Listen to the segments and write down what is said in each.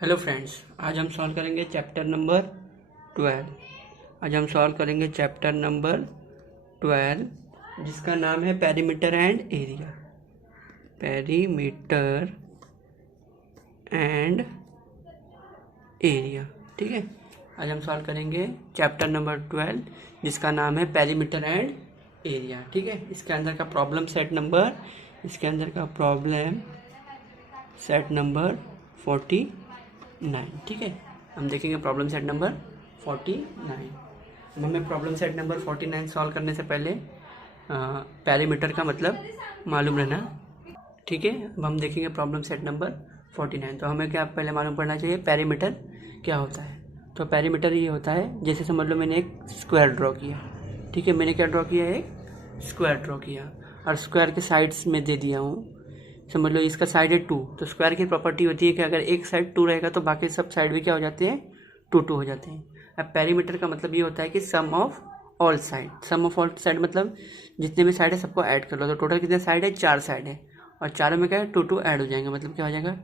Hello friends, आज हम solve करेंगे चैप्टर नंबर 12। आज हम सॉल्व करेंगे चैप्टर नंबर 12 जिसका नाम है perimeter and area. Perimeter and area, ठीक है। आज हम सॉल्व करेंगे चैप्टर नंबर 12 जिसका नाम है पेरीमीटर एंड एरिया, ठीक है। इसके अंदर का प्रॉब्लम सेट नंबर 49, ठीक है। हम देखेंगे प्रॉब्लम सेट नंबर 49। अब हमें प्रॉब्लम सेट नंबर 49 सॉल्व करने से पहले पेरीमीटर का मतलब मालूम रहना, ठीक है। अब हम देखेंगे प्रॉब्लम सेट नंबर 49। तो हमें क्या पहले मालूम पड़ना चाहिए, पेरीमीटर क्या होता है। तो पेरीमीटर ये होता है, जैसे समझ लो मैंने एक स्क्वायर ड्रॉ किया, ठीक है। मैंने क्या ड्रॉ किया, एक स्क्वायर ड्रॉ किया और स्क्वायर के साइड्स में दे दिया हूँ। समझ लो इसका साइड है 2, तो स्क्वायर की प्रॉपर्टी होती है कि अगर एक साइड 2 रहेगा तो बाकी सब साइड भी क्या हो जाते हैं, 2 हो जाते हैं। अब पेरीमीटर का मतलब ये होता है कि सम ऑफ ऑल साइड मतलब जितने भी साइड है सबको ऐड कर लो। तो टोटल कितने साइड है, 4 साइड है और चारों में क्या है, 2 ऐड हो जाएंगे। मतलब क्या हो जाएगा,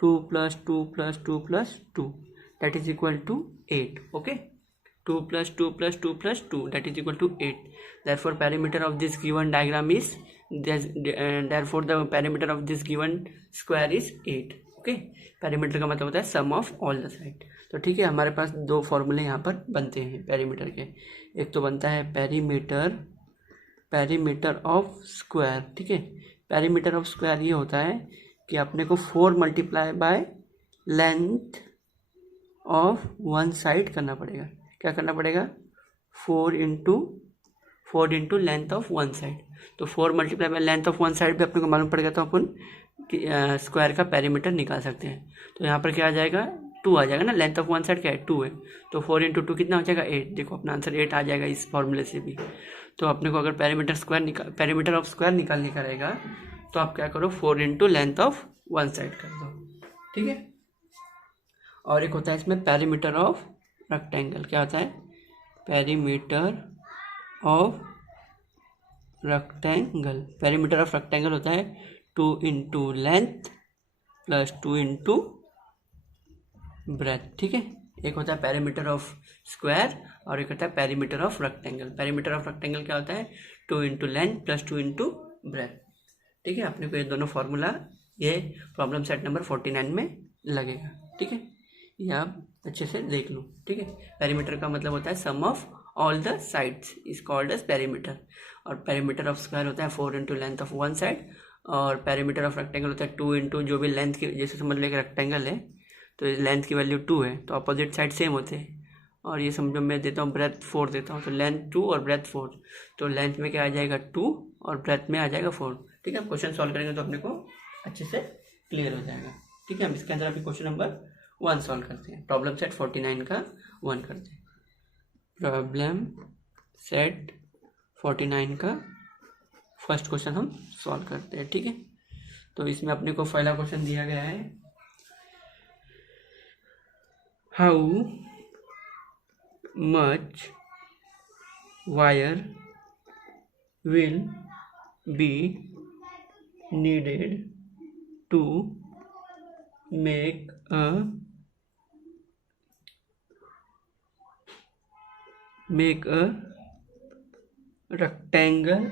2 + 2 + 2 + 2 that is equal to 8। Okay, 2 + 2 + 2 + 2 that is equal to 8. Therefore perimeter of this given diagram is therefore the perimeter of this given square is 8. Okay, perimeter का मतलब होता है sum of all the side. तो ठीक है, हमारे पास दो फॉर्मूले यहाँ पर बनते हैं पेरीमीटर के। एक तो बनता है पेरीमीटर ऑफ स्क्वायर, ठीक है। पेरीमीटर ऑफ स्क्वायर ये होता है कि अपने को 4 × लेंथ ऑफ वन साइड करना पड़ेगा। क्या करना पड़ेगा, 4 into length of one side. तो 4 × लेंथ ऑफ वन साइड भी अपने को मालूम पड़ेगा, तो अपन स्क्वायर का पेरीमीटर निकाल सकते हैं। तो यहाँ पर क्या आ जाएगा, 2 आ जाएगा ना। लेंथ ऑफ वन साइड क्या है, 2 है। तो 4 × 2 कितना हो जाएगा, 8। देखो अपना आंसर 8 आ जाएगा इस फॉर्मूले से भी। तो अपने को अगर पेरीमीटर ऑफ स्क्वायर निकालने का रहेगा तो आप क्या करो, 4 into length of one side कर दो, ठीक है। और एक होता है इसमें पेरीमीटर ऑफ रेक्टेंगल। क्या होता है, पेरीमीटर ऑफ रेक्टेंगल होता है 2 इंटू लेंथ + 2 इंटू ब्रेथ, ठीक है। एक होता है पेरीमीटर ऑफ स्क्वायर और एक होता है perimeter of rectangle. Perimeter of rectangle क्या होता है, 2 इंटू लेंथ + 2 इंटू ब्रेथ, ठीक है। अपने को ये दोनों फॉर्मूला ये प्रॉब्लम सेट नंबर 49 में लगेगा, ठीक है। ये आप अच्छे से देख लो, ठीक है। पेरीमीटर का मतलब होता है sum of all the sides is called as perimeter. और पेरीमीटर ऑफ स्क्वायर होता है 4 into length of one side. और पेरीमीटर ऑफ रेक्टेंगल होता है 2 इंटू जो भी लेंथ की, जैसे समझ लो एक रेक्टेंगल है तो लेंथ की वैल्यू 2 है तो अपोजिट साइड सेम होते हैं। और ये समझो मैं देता हूँ ब्रेथ 4 देता हूँ, तो लेंथ 2 और ब्रेथ 4, तो लेंथ में क्या आ जाएगा 2 और ब्रेथ में आ जाएगा 4, ठीक है। क्वेश्चन सॉल्व करेंगे तो अपने को अच्छे से क्लियर हो जाएगा, ठीक है। हम इसके अंदर अभी क्वेश्चन नंबर 1 सॉल्व करते हैं। प्रॉब्लम सेट 49 का 1 करते हैं। प्रॉब्लम सेट 49 का फर्स्ट क्वेश्चन हम सॉल्व करते हैं, ठीक है। तो इसमें अपने को पहला क्वेश्चन दिया गया है, how much wire will be needed to make a rectangle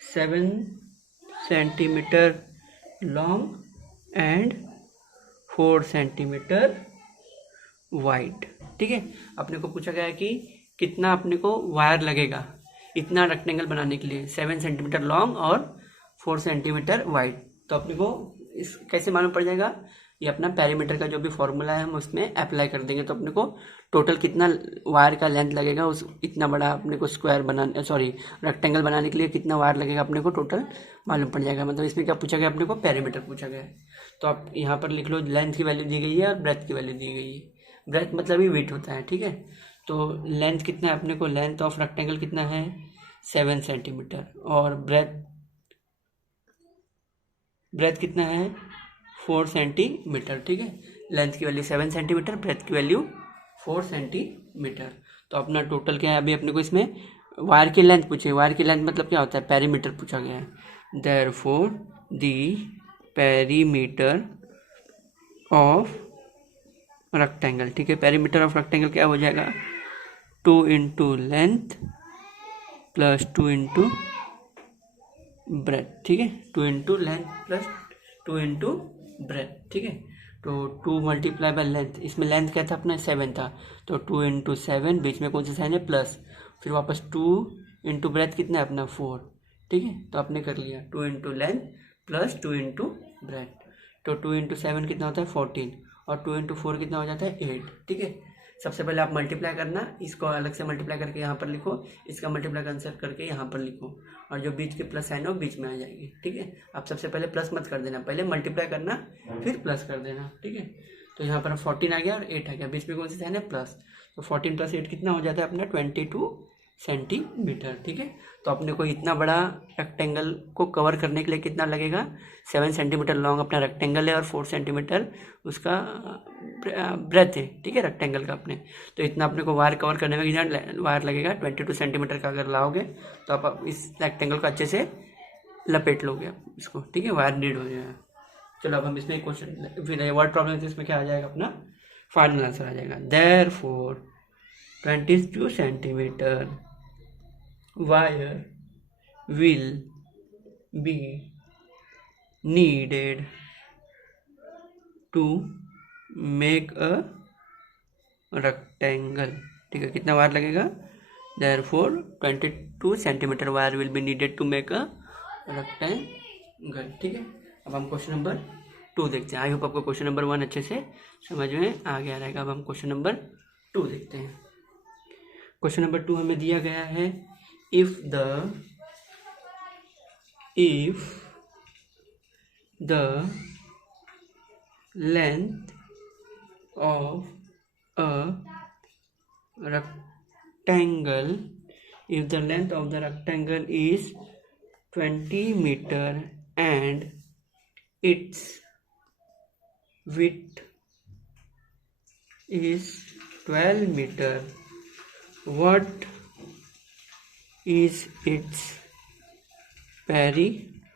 7 centimeter long and 4 centimeter wide, ठीक है। अपने को पूछा गया है कि कितना अपने को वायर लगेगा इतना रेक्टेंगल बनाने के लिए, 7 सेंटीमीटर लॉन्ग और 4 सेंटीमीटर वाइड। तो अपने को इस कैसे मालूम पड़ जाएगा, ये अपना पेरीमीटर का जो भी फॉर्मूला है हम उसमें अप्लाई कर देंगे। तो अपने को टोटल कितना वायर का लेंथ लगेगा, उस इतना बड़ा अपने को रेक्टेंगल बनाने के लिए कितना वायर लगेगा अपने को टोटल मालूम पड़ जाएगा। मतलब इसमें क्या पूछा गया, अपने को पेरीमीटर पूछा गया है। तो आप यहाँ पर लिख लो, लेंथ की वैल्यू दी गई है और ब्रेथ की वैल्यू दी गई है। ब्रेथ मतलब ही विड्थ होता है, ठीक है। तो लेंथ कितना है अपने को, लेंथ ऑफ रेक्टेंगल कितना है 7 सेंटीमीटर और ब्रेथ कितना है 4 सेंटीमीटर, ठीक है। लेंथ की वैल्यू 7 सेंटीमीटर, ब्रेथ की वैल्यू 4 सेंटीमीटर। तो अपना टोटल क्या है, अभी अपने को इसमें वायर की लेंथ पूछी है। वायर की लेंथ मतलब क्या होता है, पेरीमीटर पूछा गया है। Therefore the perimeter of rectangle, ठीक है। पेरीमीटर ऑफ रेक्टेंगल क्या हो जाएगा, 2 into length plus 2 into breadth, ठीक है। 2 into length plus 2 into breadth, ठीक है। तो 2 मल्टीप्लाई बाय लेंथ, इसमें लेंथ क्या था अपना 7 था, तो 2 इंटू 7, बीच में कौन सा साइन है प्लस, फिर वापस 2 इंटू ब्रेथ कितना है अपना 4, ठीक है। तो आपने कर लिया 2 into length plus 2 into breadth, तो 2 इंटू 7 कितना होता है 14 और 2 इंटू 4 कितना हो जाता है 8, ठीक है। सबसे पहले आप मल्टीप्लाई करना, इसको अलग से मल्टीप्लाई करके यहाँ पर लिखो, इसका मल्टीप्लाई कैंसिल करके यहाँ पर लिखो, और जो बीच के प्लस साइन है वो बीच में आ जाएगी, ठीक है। आप सबसे पहले प्लस मत कर देना, पहले मल्टीप्लाई करना फिर प्लस कर देना, ठीक है। तो यहाँ पर 14 आ गया और 8 आ गया, बीच में कौन सी साइन है प्लस, तो 14 प्लस 8 कितना हो जाता है अपना 22 सेंटीमीटर, ठीक है। तो अपने को इतना बड़ा रेक्टेंगल को कवर करने के लिए कितना लगेगा, 7 सेंटीमीटर लॉन्ग अपना रेक्टेंगल है और 4 सेंटीमीटर उसका ब्रेथ है, ठीक है, रेक्टेंगल का अपने। तो इतना अपने को वायर कवर करने में कितना वायर लगेगा, 22 सेंटीमीटर का अगर लाओगे तो आप इस रेक्टेंगल को अच्छे से लपेट लोगे इसको, ठीक है, वायर नीड हो जाएगा। चलो अब हम इसमें क्वेश्चन, फिर वर्ड प्रॉब्लम इसमें क्या आ जाएगा अपना फाइनल आंसर आ जाएगा। Therefore 22 centimetre wire will be needed to make a rectangle, ठीक है। कितना वायर लगेगा, therefore 22 centimetre wire will be needed to make a rectangle, ठीक है। अब हम क्वेश्चन नंबर 2 देखते हैं। आई होप आपको क्वेश्चन नंबर 1 अच्छे से समझ में आ गया रहेगा। अब हम क्वेश्चन नंबर 2 देखते हैं। क्वेश्चन नंबर 2 हमें दिया गया है, if the length of a rectangle is 20 meter and its width is 12 meter, what is its perimeter,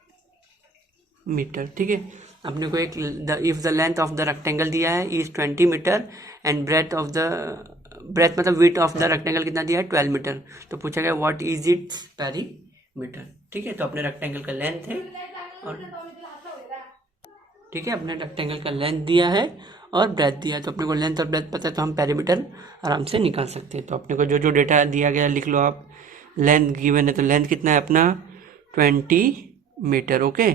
ठीक है। अपने को एक if the length of the rectangle दिया है इज 20 मीटर एंड ब्रेथ मतलब विड्थ ऑफ द रेक्टेंगल कितना दिया है 12 मीटर, तो पूछा गया व्हाट इज इट्स पेरीमीटर, ठीक है। तो अपने रेक्टेंगल का लेंथ है और ठीक है, अपने रेक्टेंगल का लेंथ दिया है और ब्रेथ दिया है, तो अपने को लेंथ और ब्रेथ पता है तो हम पेरीमीटर आराम से निकाल सकते हैं। तो अपने को जो जो डेटा दिया गया लिख लो आप। लेंथ गिवन है तो लेंथ कितना है अपना 20 मीटर, ओके,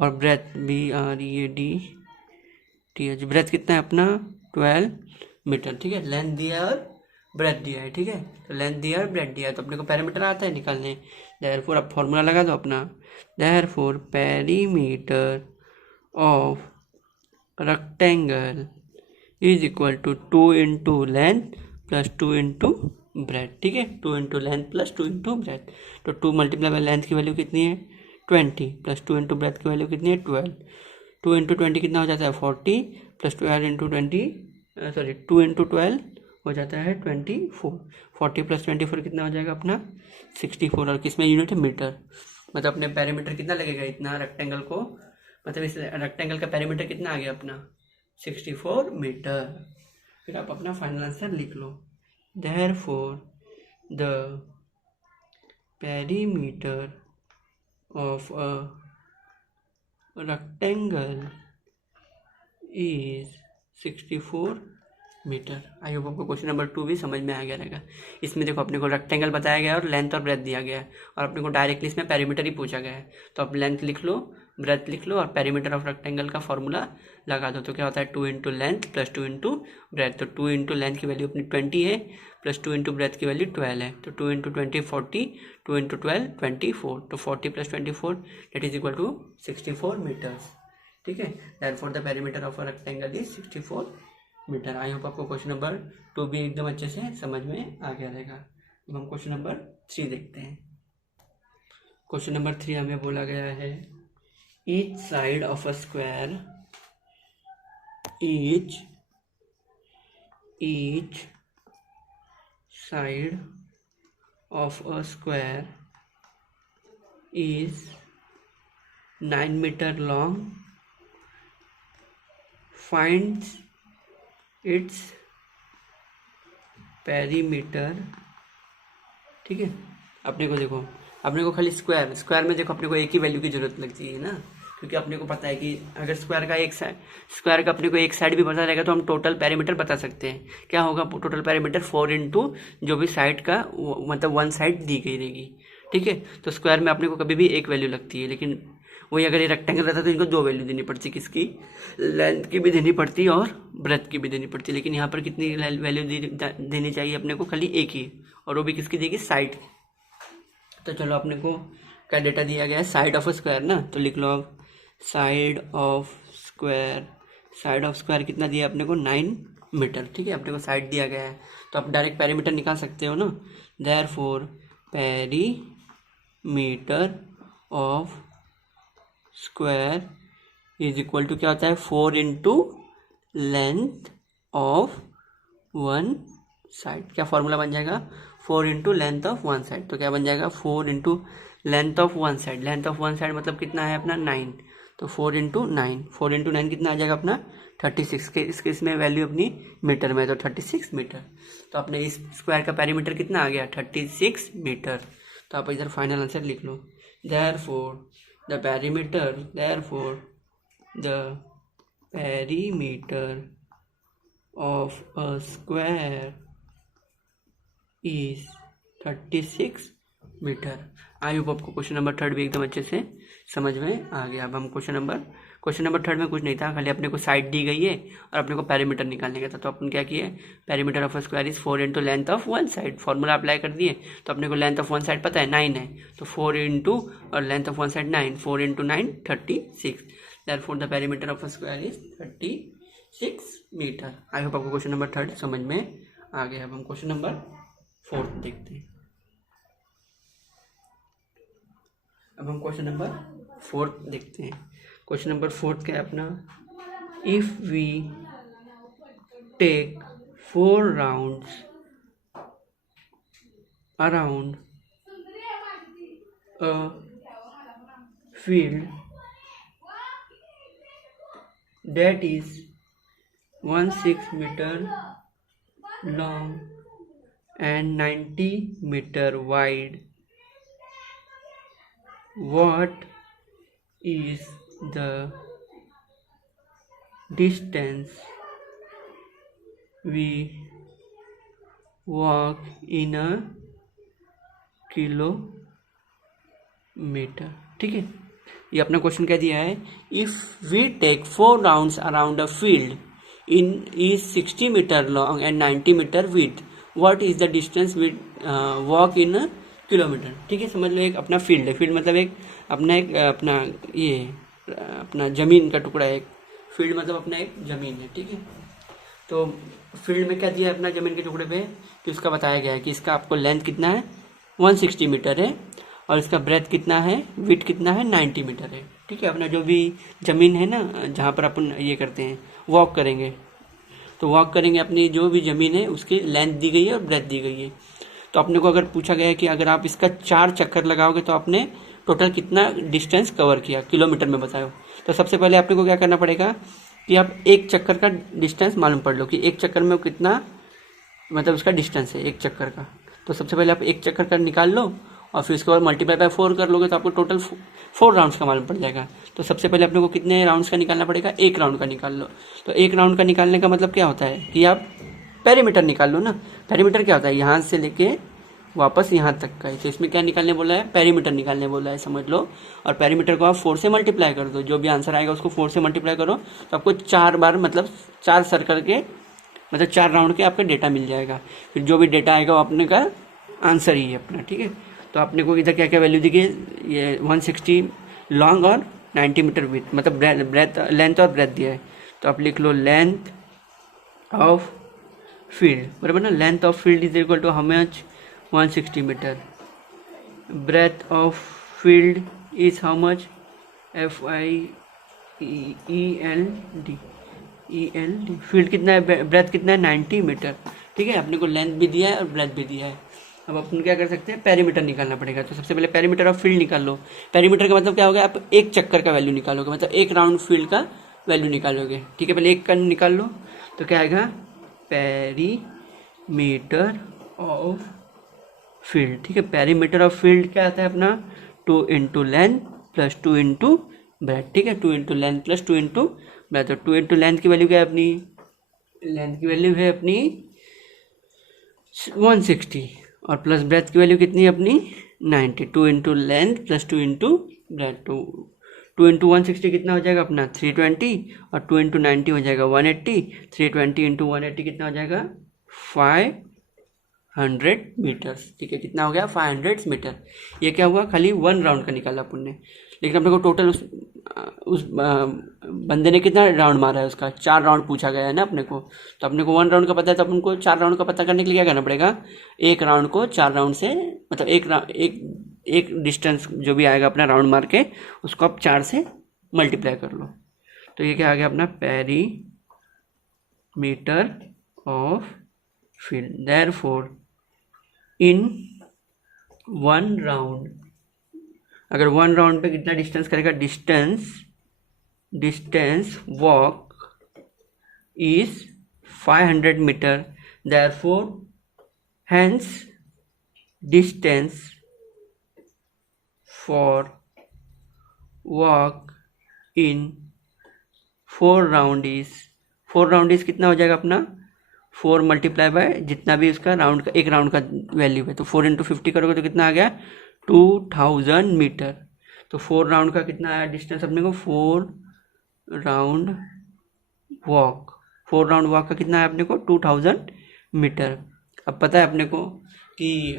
और ब्रेथ BREAD ब्रेथ कितना है अपना 12 मीटर, ठीक है। लेंथ दिया और ब्रेथ दिया है, ठीक है, तो लेंथ दिया और ब्रेथ दिया है, तो अपने को पेरीमीटर आता है निकालने। देयरफॉर अब फॉर्मूला लगा दो अपना, therefore perimeter of rectangle is equal to 2 into length plus 2 into breadth, ठीक है, 2 into length plus 2 into breadth. तो 2 मल्टीप्लाई बाय लेंथ की वैल्यू कितनी है 20 प्लस 2 इंटू ब्रेथ की वैल्यू कितनी है 12, 2 इंटू 20 कितना हो जाता है 40 प्लस 12 इंटू 20 सॉरी 2 इंटू 12 हो जाता है 24, 40 प्लस 24 कितना हो जाएगा अपना 64, और किसमें यूनिट है मीटर, मतलब अपने पेरीमीटर कितना लगेगा इतना रेक्टेंगल को, मतलब इस रेक्टेंगल का पेरीमीटर कितना आ गया अपना 64 मीटर। फिर आप अपना फाइनल आंसर लिख लो, therefore the perimeter of a rectangle is 64 metre. I hope आपको क्वेश्चन नंबर 2 भी समझ में आ गया रहेगा। इसमें देखो अपने को रेक्टेंगल बताया गया है और लेंथ और ब्रेथ दिया गया है, और अपने को डायरेक्टली इसमें पेरीमीटर ही पूछा गया है, तो आप लेंथ लिख लो, ब्रेथ लिख लो और पेरीमीटर ऑफ रेक्टेंगल का फॉर्मूला लगा दो। तो क्या होता है 2 into length plus 2 into breadth, तो 2 इंटू लेंथ की वैल्यू अपनी 20 है प्लस 2 इंटू ब्रेथ की वैल्यू 12 है, तो 2 इंटू 20 40, 2 इंटू 12 24, तो 40 plus 24 that is equal to 64 metres, ठीक है। Therefore the perimeter of a rectangle is 64 metre. I hope आपको क्वेश्चन नंबर 2 भी एकदम अच्छे से समझ में आ गया रहेगा। अब हम क्वेश्चन नंबर 3 देखते हैं। क्वेश्चन नंबर 3 हमें बोला गया है, each side of a square each side of a square is 9 meter long, finds its perimeter, ठीक है। अपने को देखो, अपने को खाली स्क्वायर में देखो अपने को एक ही वैल्यू की जरूरत लगती है ना, क्योंकि अपने को पता है कि अगर स्क्वायर का अपने को एक साइड भी पता रहेगा तो हम टोटल पेरीमीटर बता सकते हैं। क्या होगा टोटल पेरीमीटर? 4 इंटू जो भी साइड का मतलब 1 साइड दी गई रहेगी, ठीक है। तो स्क्वायर में अपने को कभी भी एक वैल्यू लगती है, लेकिन वही अगर ये रेक्टेंगल रहता तो इनको 2 वैल्यू देनी पड़ती, किसकी? लेंथ की भी देनी पड़ती और ब्रेथ की भी देनी पड़ती। लेकिन यहाँ पर कितनी वैल्यू देनी चाहिए अपने को? खाली एक ही, और वो भी किसकी देगी? साइड। तो चलो अपने को क्या डेटा दिया गया है? साइड ऑफ स्क्वायर ना, तो लिख लो अब साइड ऑफ स्क्वायर कितना दिया अपने को? 9 मीटर, ठीक है। अपने को साइड दिया गया है तो आप डायरेक्ट पेरीमीटर निकाल सकते हो ना। Therefore perimeter of square is equal to क्या होता है? 4 इंटू लेंथ ऑफ 1 साइड। क्या फॉर्मूला बन जाएगा? 4 इंटू लेंथ ऑफ 1 साइड। तो क्या बन जाएगा? 4 into length of 1 side. Length of 1 side मतलब कितना है अपना? 9। तो 4 इंटू 9 कितना आ जाएगा अपना? 36 के। इसमें वैल्यू अपनी मीटर में, तो 36 मीटर। तो अपने इस स्क्वायर का पेरीमीटर कितना आ गया? 36 मीटर। तो आप इधर फाइनल आंसर लिख लो। Therefore the perimeter of a square is 36 metre. I hope आपको क्वेश्चन नंबर 3 भी एकदम अच्छे से समझ में आ गया। अब हम क्वेश्चन नंबर 3 में कुछ नहीं था, खाली अपने को साइड दी गई है और अपने को पेरीमीटर निकालने का था। तो अपन क्या किए? Perimeter of a square is 4 into length of 1 side. Formula apply कर दिए, तो अपने को लेंथ ऑफ 1 साइड पता है 9 है, तो 4 इंटू और length of 1 side 9, 4 into 9 36। Therefore the perimeter of a square is 36 metre. I hope आपको क्वेश्चन नंबर 3 समझ में आ गया। अब हम क्वेश्चन नंबर 4 देखते हैं। अब हम क्वेश्चन नंबर 4 देखते हैं। क्वेश्चन नंबर 4 क्या है अपना? If we take 4 rounds around a field that is 16 meter long and 90 meter wide, what is the distance we walk in a kilometre, ठीक है। ये अपना क्वेश्चन क्या दिया है? If we take 4 rounds around a field in is 60 metre long and 90 metre width, what is the distance we walk in kilometre, ठीक है। समझ लो एक अपना फील्ड है, फील्ड मतलब एक अपना जमीन का टुकड़ा है। एक फील्ड मतलब अपना एक जमीन है, ठीक है। तो फील्ड में क्या दिया है अपना जमीन के टुकड़े पे? कि उसका बताया गया है कि इसका आपको लेंथ कितना है? 160 मीटर है, और इसका ब्रेथ कितना है? विड्थ कितना है? 90 मीटर है, ठीक है। अपना जो भी जमीन है ना, जहाँ पर अपन ये करते हैं वॉक करेंगे, तो वॉक करेंगे अपनी जो भी ज़मीन है उसकी लेंथ दी गई है और ब्रेथ दी गई है। तो अपने को अगर पूछा गया है कि अगर आप इसका 4 चक्कर लगाओगे तो आपने टोटल कितना डिस्टेंस कवर किया, किलोमीटर में बताओ। तो सबसे पहले अपने को क्या करना पड़ेगा कि आप एक चक्कर का डिस्टेंस मालूम पड़ लो कि एक चक्कर में कितना मतलब उसका डिस्टेंस है एक चक्कर का। तो सबसे पहले आप एक चक्कर का निकाल लो और फिर उसके बाद मल्टीप्लाई बाय 4 कर लोगे तो आपको टोटल 4 राउंड्स का मालूम पड़ जाएगा। तो सबसे पहले अपने को कितने राउंड्स का निकालना पड़ेगा? 1 राउंड का निकाल लो। तो 1 राउंड का निकालने का मतलब क्या होता है कि आप पेरीमीटर निकाल लो ना। पेरीमीटर क्या होता है? यहाँ से लेके वापस यहाँ तक का है। तो इसमें क्या निकालने बोला है? पेरीमीटर निकालने बोला है, समझ लो। और पेरीमीटर को आप 4 से मल्टीप्लाई कर दो, जो भी आंसर आएगा उसको 4 से मल्टीप्लाई करो तो आपको 4 बार मतलब 4 सर्कल के मतलब 4 राउंड के आपका डेटा मिल जाएगा। फिर जो भी डेटा आएगा वो अपने का आंसर ही है अपना, ठीक है। तो आपने को इधर क्या क्या वैल्यू दी गई? ये 160 लॉन्ग और 90 मीटर विड्थ मतलब लेंथ और ब्रेथ दिया है। तो आप लिख लो लेंथ ऑफ फील्ड, बराबर ना। Length of field is equal to how much? 160 metre. Breadth of field is how much? FIELD। Field कितना है? ब्रेथ कितना है? 90 मीटर, ठीक है। अपने को लेंथ भी दिया है और ब्रेथ भी दिया है। अब अपन क्या कर सकते हैं? पेरीमीटर निकालना पड़ेगा। तो सबसे पहले पेरीमीटर ऑफ फील्ड निकाल लो। पेरीमीटर का मतलब क्या होगा? आप एक चक्कर का वैल्यू निकालोगे, मतलब 1 राउंड फील्ड का वैल्यू निकालोगे, ठीक है। पहले 1 का निकाल लो तो क्या आएगा? पेरीमीटर ऑफ फील्ड, ठीक है। पेरीमीटर ऑफ फील्ड क्या आता है अपना, 2 into length plus 2 into breadth, ठीक है। 2 into length plus 2 into breadth. तो 2 इंटू लेंथ की वैल्यू क्या है अपनी, लेंथ की वैल्यू है अपनी 160 और प्लस ब्रेथ की वैल्यू कितनी है अपनी 90। 2 into length plus 2 into breadth. तो 2 इंटू 160 कितना हो जाएगा अपना 320 और 2 इंटू 90 हो जाएगा 180। 320 इंटू 180 कितना हो जाएगा 500 मीटर्स, ठीक है। कितना हो गया 500 मीटर। ये क्या हुआ, खाली 1 राउंड का निकाला अपन ने, लेकिन अपने को टोटल उस बंदे ने कितना राउंड मारा है, उसका 4 राउंड पूछा गया है ना अपने को। तो अपने को 1 राउंड का पता है, तो अपन को 4 राउंड का पता करने के लिए क्या करना पड़ेगा, एक राउंड को 4 राउंड से, मतलब एक डिस्टेंस जो भी आएगा अपना राउंड मार के उसको आप 4 से मल्टीप्लाई कर लो। तो ये क्या आ गया अपना perimeter of field. Therefore in 1 round, अगर 1 राउंड पे कितना डिस्टेंस करेगा, distance walk is 500 metre. Therefore hence distance for walk in 4 round is, 4 round is कितना हो जाएगा अपना 4 मल्टीप्लाई बाय जितना भी उसका राउंड का, एक राउंड का वैल्यू है। तो 4 इंटू 50 करोगे तो कितना आ गया 2000 मीटर। तो 4 राउंड का कितना आया डिस्टेंस अपने को, 4 राउंड वॉक का कितना है अपने को 2000 मीटर। अब पता है अपने को कि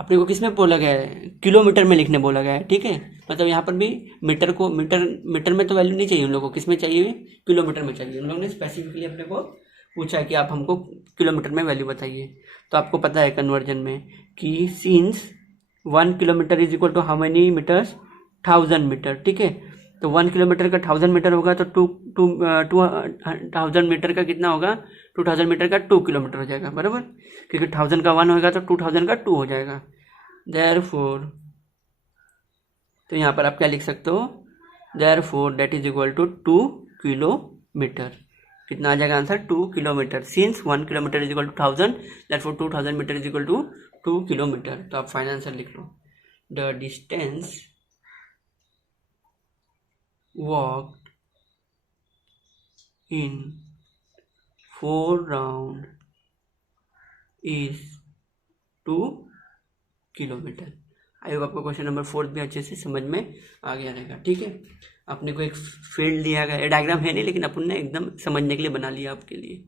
अपने को किस में बोला गया है, किलोमीटर में लिखने बोला गया है, ठीक है। मतलब यहाँ पर भी मीटर को मीटर में तो वैल्यू नहीं चाहिए उन लोगों को, किस में चाहिए, किलोमीटर में चाहिए। उन लोगों ने स्पेसिफिकली अपने को पूछा है कि आप हमको किलोमीटर में वैल्यू बताइए। तो आपको पता है कन्वर्जन में कि since 1 kilometre is equal to how many metres, 1000 metre, ठीक है। तो 1 किलोमीटर का 1000 मीटर होगा तो 2000 मीटर का कितना होगा, 2000 मीटर का 2 किलोमीटर हो जाएगा, बराबर। क्योंकि 1000 का 1 होगा तो 2000 का 2 हो जाएगा। देयरफॉर, तो यहाँ पर आप क्या लिख सकते हो, therefore that is equal to 2 kilometre. कितना आ जाएगा answer 2 kilometre. Since 1 kilometre is equal to 1000, therefore 2000 metre is equal to 2 kilometre. तो आप फाइनल आंसर लिख लो, the distance walked in 4 round is 2 kilometre. I hope आपको क्वेश्चन नंबर 4 भी अच्छे से समझ में आ गया रहेगा, ठीक है। अपने को एक फील्ड दिया गया, डायग्राम है नहीं लेकिन अपन ने एकदम समझने के लिए बना लिया आपके लिए।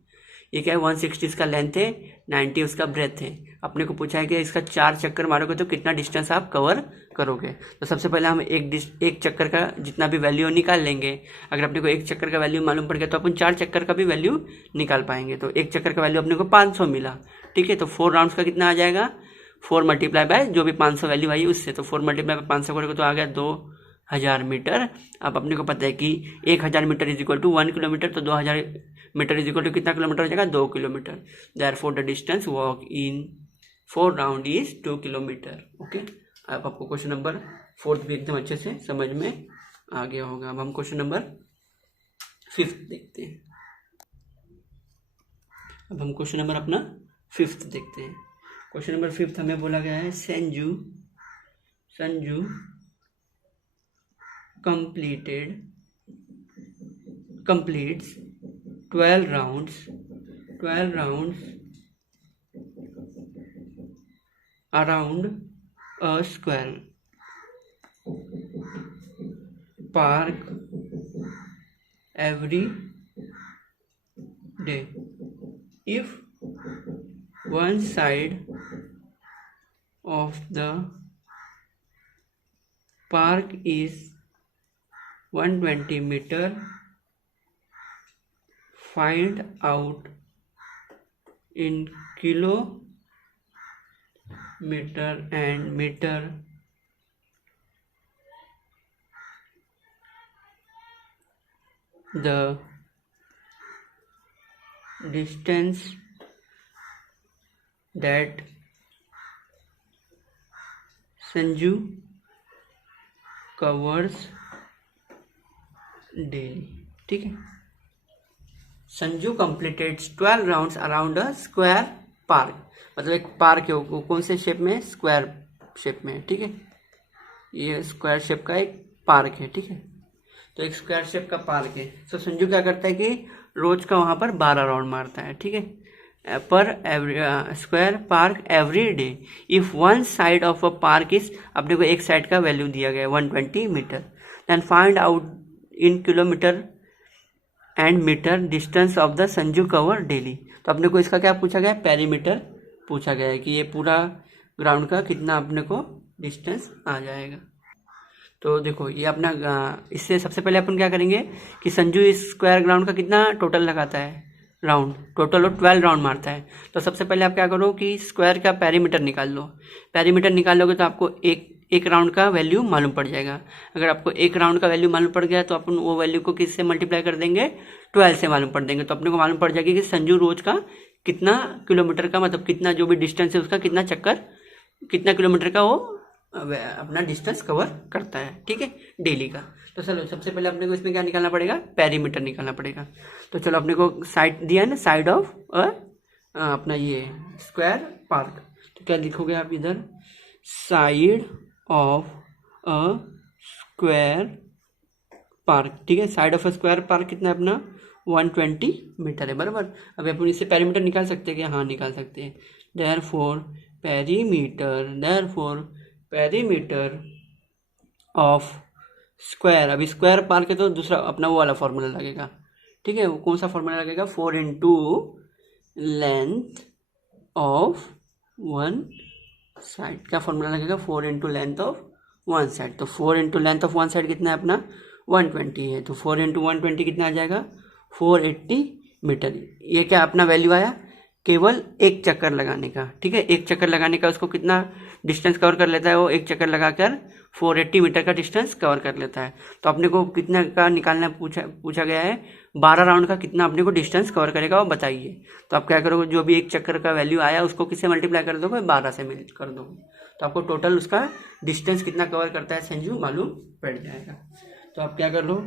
ये क्या है 160 इसका लेंथ है, 90 उसका ब्रेथ है। अपने को पूछा है कि इसका 4 चक्कर मारोगे तो कितना डिस्टेंस आप कवर करोगे। तो सबसे पहले हम एक चक्कर का जितना भी वैल्यू निकाल लेंगे। अगर अपने को एक चक्कर का वैल्यू मालूम पड़ गया तो अपन 4 चक्कर का भी वैल्यू निकाल पाएंगे। तो एक चक्कर का वैल्यू अपने को 500 मिला, ठीक है। तो 4 राउंड्स का कितना आ जाएगा, 4 मल्टीप्लाई बाय जो भी 500 वैल्यू आई उससे। तो 4 मल्टीप्लाई बाय 500 करोगे तो आ गया 2000 मीटर। अब अपने को पता है कि 1000 metre is equal to 1 kilometre, तो 2000 मीटर इज इक्वल टू कितना किलोमीटर हो जाएगा 2 kilometre. Therefore the distance walk in 4 round is 2 kilometre. Okay, अब आपको क्वेश्चन नंबर 4 भी एकदम अच्छे से समझ में आ गया होगा। अब हम क्वेश्चन नंबर 5 देखते हैं। अब हम क्वेश्चन नंबर अपना 5 देखते हैं। क्वेश्चन नंबर 5 हमें बोला गया है Sanju completes 12 rounds around a square park every day. If one side of the park is 120 meter, find out in kilometer and meter the distance that Sanju covers daily. ठीक है, Sanju completed 12 rounds around a square park, मतलब एक park है वो कौन से shape में, square shape में, ठीक है। ये स्क्वायर शेप का एक पार्क है, ठीक है। तो एक स्क्वायर शेप का पार्क है। तो संजू क्या करता है कि रोज का वहां पर 12 राउंड मारता है, ठीक है, पर every square park every day if one side of a park is, अपने को एक साइड का वैल्यू दिया गया है 120 metre, then find out in kilometre and metre distance of the Sanju cover daily. तो अपने को इसका क्या पूछा गया है, पेरीमीटर पूछा गया है कि ये पूरा ग्राउंड का कितना अपने को डिस्टेंस आ जाएगा। तो देखो ये अपना इससे सबसे पहले अपन क्या करेंगे कि संजू इस स्क्वायर ग्राउंड का कितना टोटल लगाता है राउंड, टोटल वो 12 राउंड मारता है। तो सबसे पहले आप क्या करो कि स्क्वायर का पेरीमीटर निकाल लो। पेरीमीटर निकाल लोगे तो आपको एक राउंड का वैल्यू मालूम पड़ जाएगा। अगर आपको एक राउंड का वैल्यू मालूम पड़ गया तो अपन वो वैल्यू को किससे मल्टीप्लाई कर देंगे, 12 से मालूम पड़ देंगे। तो अपने को मालूम पड़ जाएगी कि संजू रोज का कितना किलोमीटर का, मतलब कितना जो भी डिस्टेंस है उसका कितना चक्कर, कितना किलोमीटर का वो अपना डिस्टेंस कवर करता है, ठीक है, डेली का। तो चलो सबसे पहले अपने को इसमें क्या निकालना पड़ेगा, पेरीमीटर निकालना पड़ेगा। तो चलो अपने को साइड दिया है ना, साइड ऑफ अपना ये स्क्वायर पार्क। तो क्या लिखोगे आप इधर, side of a square park, ठीक है। Side of a square park कितना है अपना, 120 मीटर है, बराबर। अब अपन इससे पेरीमीटर निकाल सकते हैं क्या, हाँ निकाल सकते हैं। देयरफॉर पेरीमीटर ऑफ स्क्वायर, अभी स्क्वायर पार्क है तो दूसरा अपना वो वाला फॉर्मूला लगेगा, ठीक है। वो कौन सा फॉर्मूला लगेगा, 4 into length of one side. क्या फॉर्मूला लगेगा, 4 into length of one side. तो 4 into length of one side कितना है अपना, 120 है। तो 4 इंटू 120 कितना आ जाएगा, 480 मीटर। ये क्या अपना वैल्यू आया, केवल एक चक्कर लगाने का, ठीक है। एक चक्कर लगाने का उसको कितना डिस्टेंस कवर कर लेता है, वो एक चक्कर लगाकर 480 मीटर का डिस्टेंस कवर कर लेता है। तो अपने को कितना का निकालना पूछा गया है, 12 राउंड का कितना अपने को डिस्टेंस कवर करेगा वो बताइए। तो आप क्या करोगे, जो भी एक चक्कर का वैल्यू आया उसको किससे मल्टीप्लाई कर दोगे, 12 से कर दोगे। तो आपको टोटल उसका डिस्टेंस कितना कवर करता है संजू मालूम पड़ जाएगा। तो आप क्या कर लो,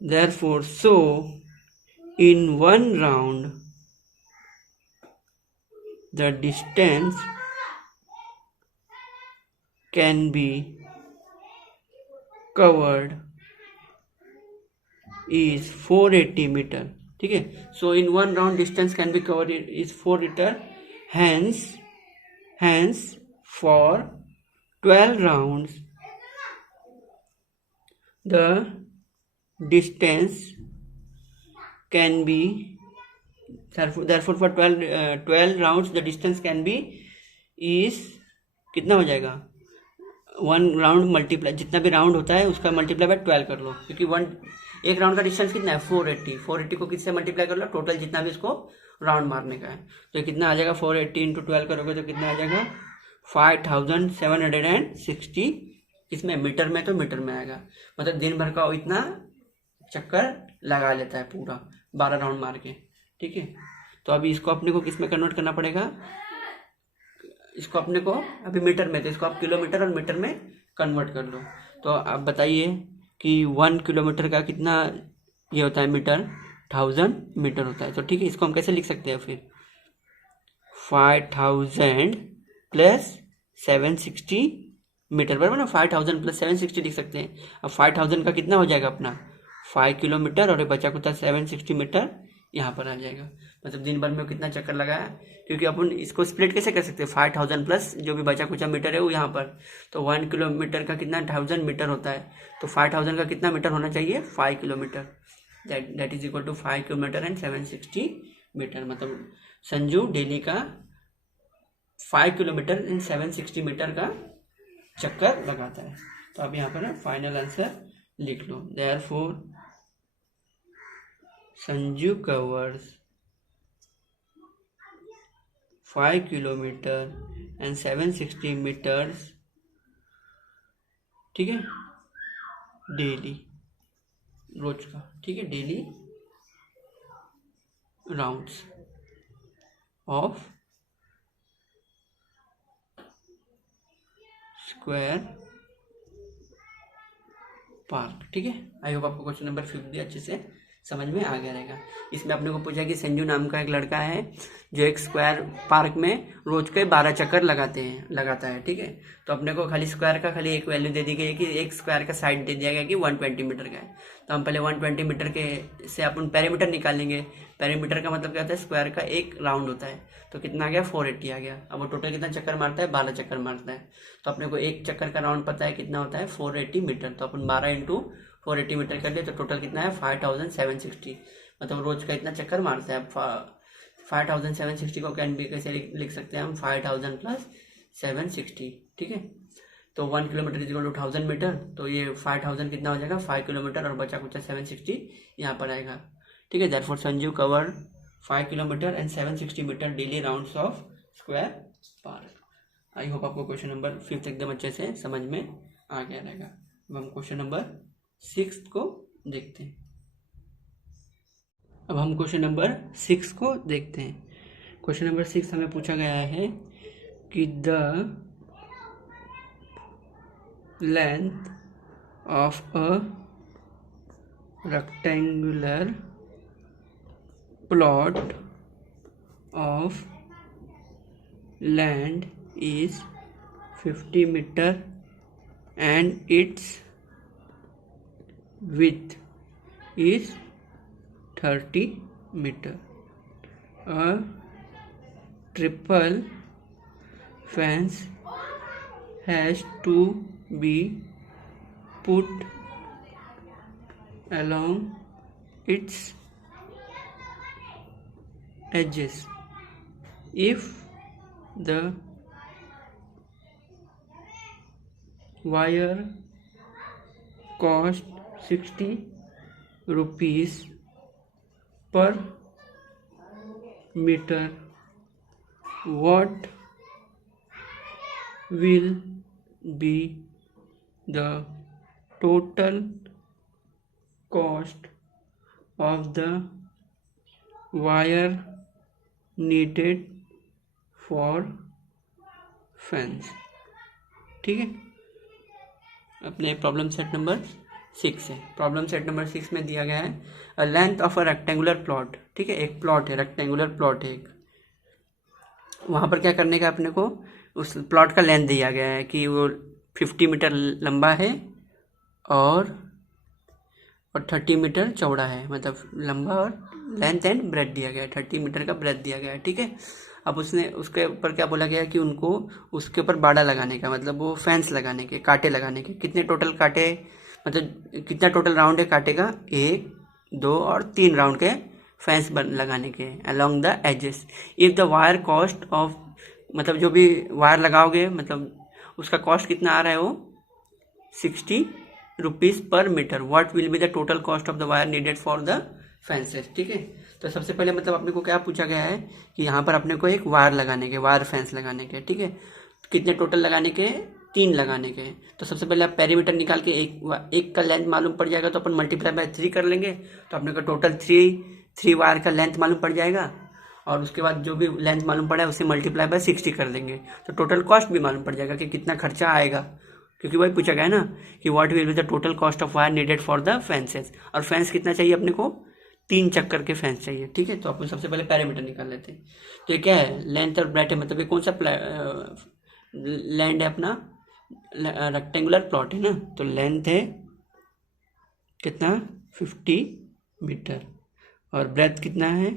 therefore so in one round the distance can be covered is 480 meter, ठीक है। so in one round distance can be covered is 4 meter, hence for 12 rounds the distance can be, therefore for 12 rounds the distance can be is, कितना हो जाएगा, 1 round multiply, जितना भी round होता है उसका मल्टीप्लाई बाय 12 कर लो, क्योंकि एक राउंड का डिस्टेंस कितना है 480 को किससे मल्टीप्लाई कर लो, टोटल जितना भी इसको राउंड मारने का है। तो कितना आ जाएगा, 480 इंटू 12 करोगे तो कितना आ जाएगा, 5760, इसमें मीटर में, तो मीटर में आएगा, मतलब दिन भर का इतना चक्कर लगा लेता है पूरा 12 राउंड मार के, ठीक है। तो अभी इसको अपने को किस में कन्वर्ट करना पड़ेगा, इसको अपने को अभी मीटर में, तो इसको आप किलोमीटर और मीटर में कन्वर्ट कर लो। तो आप बताइए कि 1 किलोमीटर का कितना ये होता है मीटर, 1000 मीटर होता है। तो ठीक है, इसको हम कैसे लिख सकते हैं फिर, 5000 प्लस 760 मीटर, बराबर ना, 5000 प्लस 760 लिख सकते हैं। अब 5000 का कितना हो जाएगा अपना 5 किलोमीटर, और बचा कुछ 760 मीटर यहाँ पर आ जाएगा। मतलब दिन भर में कितना चक्कर लगाया, क्योंकि अपन इसको स्प्लिट कैसे कर सकते हैं, 5000 प्लस जो भी बचा कुछ मीटर है वो यहाँ पर, तो 1 किलोमीटर का कितना 1000 मीटर होता है, तो 5000 का कितना मीटर होना चाहिए, 5 kilometre, that is equal to 5 kilometre and 760 metre. मतलब संजू डेली का 5 किलोमीटर एंड 760 मीटर का चक्कर लगाता है। तो आप यहाँ पर फाइनल आंसर लिख लो, therefore Sanju covers 5 kilometre and 760 metres, ठीक है, डेली, रोज का, ठीक है, daily rounds of square park. ठीक है, आई होप आपको क्वेश्चन नंबर 5 भी अच्छे से समझ में आ गया रहेगा। इसमें अपने को पूछा कि संजू नाम का एक लड़का है जो एक स्क्वायर पार्क में रोज के 12 चक्कर लगाता है। ठीक है, तो अपने को खाली स्क्वायर का खाली एक वैल्यू दे दी गई है कि एक स्क्वायर का साइड दे दिया गया कि 120 मीटर का है। तो हम पहले 120 मीटर के से अपन पेरीमीटर निकालेंगे। पेरीमीटर का मतलब क्या होता है, स्क्वायर का एक राउंड होता है। तो कितना आ गया, 480 आ गया। अब वो टोटल कितना चक्कर मारता है, 12 चक्कर मारता है। तो अपने को एक चक्कर का राउंड पता है कितना होता है, 480 मीटर। तो अपन 12 इंटू 480 मीटर कर लिए तो टोटल कितना है, 5760। मतलब रोज का इतना चक्कर मारता है। 5760 को कैसे लिख सकते हैं हम, 5000 प्लस 760। ठीक है, तो 1 किलोमीटर इज 1000 मीटर। तो ये 5000 कितना हो जाएगा, 5 किलोमीटर, और बचा कुछ 760 यहाँ पर आएगा। ठीक है, therefore Sanju cover 5 kilometre and 760 metre daily rounds of square park. I hope आपको क्वेश्चन नंबर 5 एकदम अच्छे से समझ में आ गया रहेगा। अब हम क्वेश्चन नंबर 6 को देखते हैं। अब हम क्वेश्चन नंबर 6 को देखते हैं। क्वेश्चन नंबर 6 हमें पूछा गया है कि the length of a rectangular plot of land is 50 metre and its width is 30 meter. A triple fence has to be put along its edges. If the wire cost 60 rupees per meter, what will be the total cost of the wire needed for fence? ठीक है, अपने problem set number 6 है। Problem set number 6 में दिया गया है length of a rectangular plot. ठीक है, एक प्लॉट है, रेक्टेंगुलर प्लॉट है एक। वहाँ पर क्या करने का अपने को, उस प्लॉट का लेंथ दिया गया है कि वो 50 मीटर लंबा है और 30 मीटर चौड़ा है। मतलब लंबा और लेंथ एंड ब्रेथ दिया गया है, 30 मीटर का ब्रेथ दिया गया है। ठीक है, अब उसके ऊपर क्या बोला गया कि उनको उसके ऊपर बाड़ा लगाने का, मतलब वो फेंस लगाने के, कांटे लगाने के। कितने टोटल कांटे, मतलब कितना टोटल राउंड है कांटे का, 1, 2 और 3 राउंड के फेंस लगाने के along the edges. If the wire cost of, मतलब जो भी वायर लगाओगे मतलब उसका कॉस्ट कितना आ रहा है, वो 60 रुपीज़ पर metre. What will be the total cost of the wire needed for the fences. ठीक है, तो सबसे पहले मतलब अपने को क्या पूछा गया है कि यहाँ पर अपने को एक वायर लगाने के, वायर फेंस लगाने के। ठीक है, कितने टोटल लगाने के, 3 लगाने के। तो सबसे पहले आप पेरीमीटर निकाल के एक का लेंथ मालूम पड़ जाएगा तो अपन मल्टीप्लाई बाय 3 कर लेंगे। तो अपने को टोटल 3 वायर का लेंथ मालूम पड़ जाएगा, और उसके बाद जो भी लेंथ मालूम पड़ा है उसे मल्टीप्लाई बाय 60 कर देंगे। तो टोटल कॉस्ट भी मालूम पड़ जाएगा कि कितना खर्चा आएगा, क्योंकि वही पूछा गया है ना कि what will be the total cost of wire needed for the fences. और फेंस कितना चाहिए अपने को, 3 चक्कर के फेंस चाहिए। ठीक है, तो अपन सबसे पहले पेरीमीटर निकाल लेते हैं। तो ये क्या है, लेंथ और ब्रेथ है, मतलब ये कौन सा लैंड है अपना, रेक्टेंगुलर प्लॉट है ना। तो लेंथ है कितना, 50 मीटर, और ब्रेथ कितना है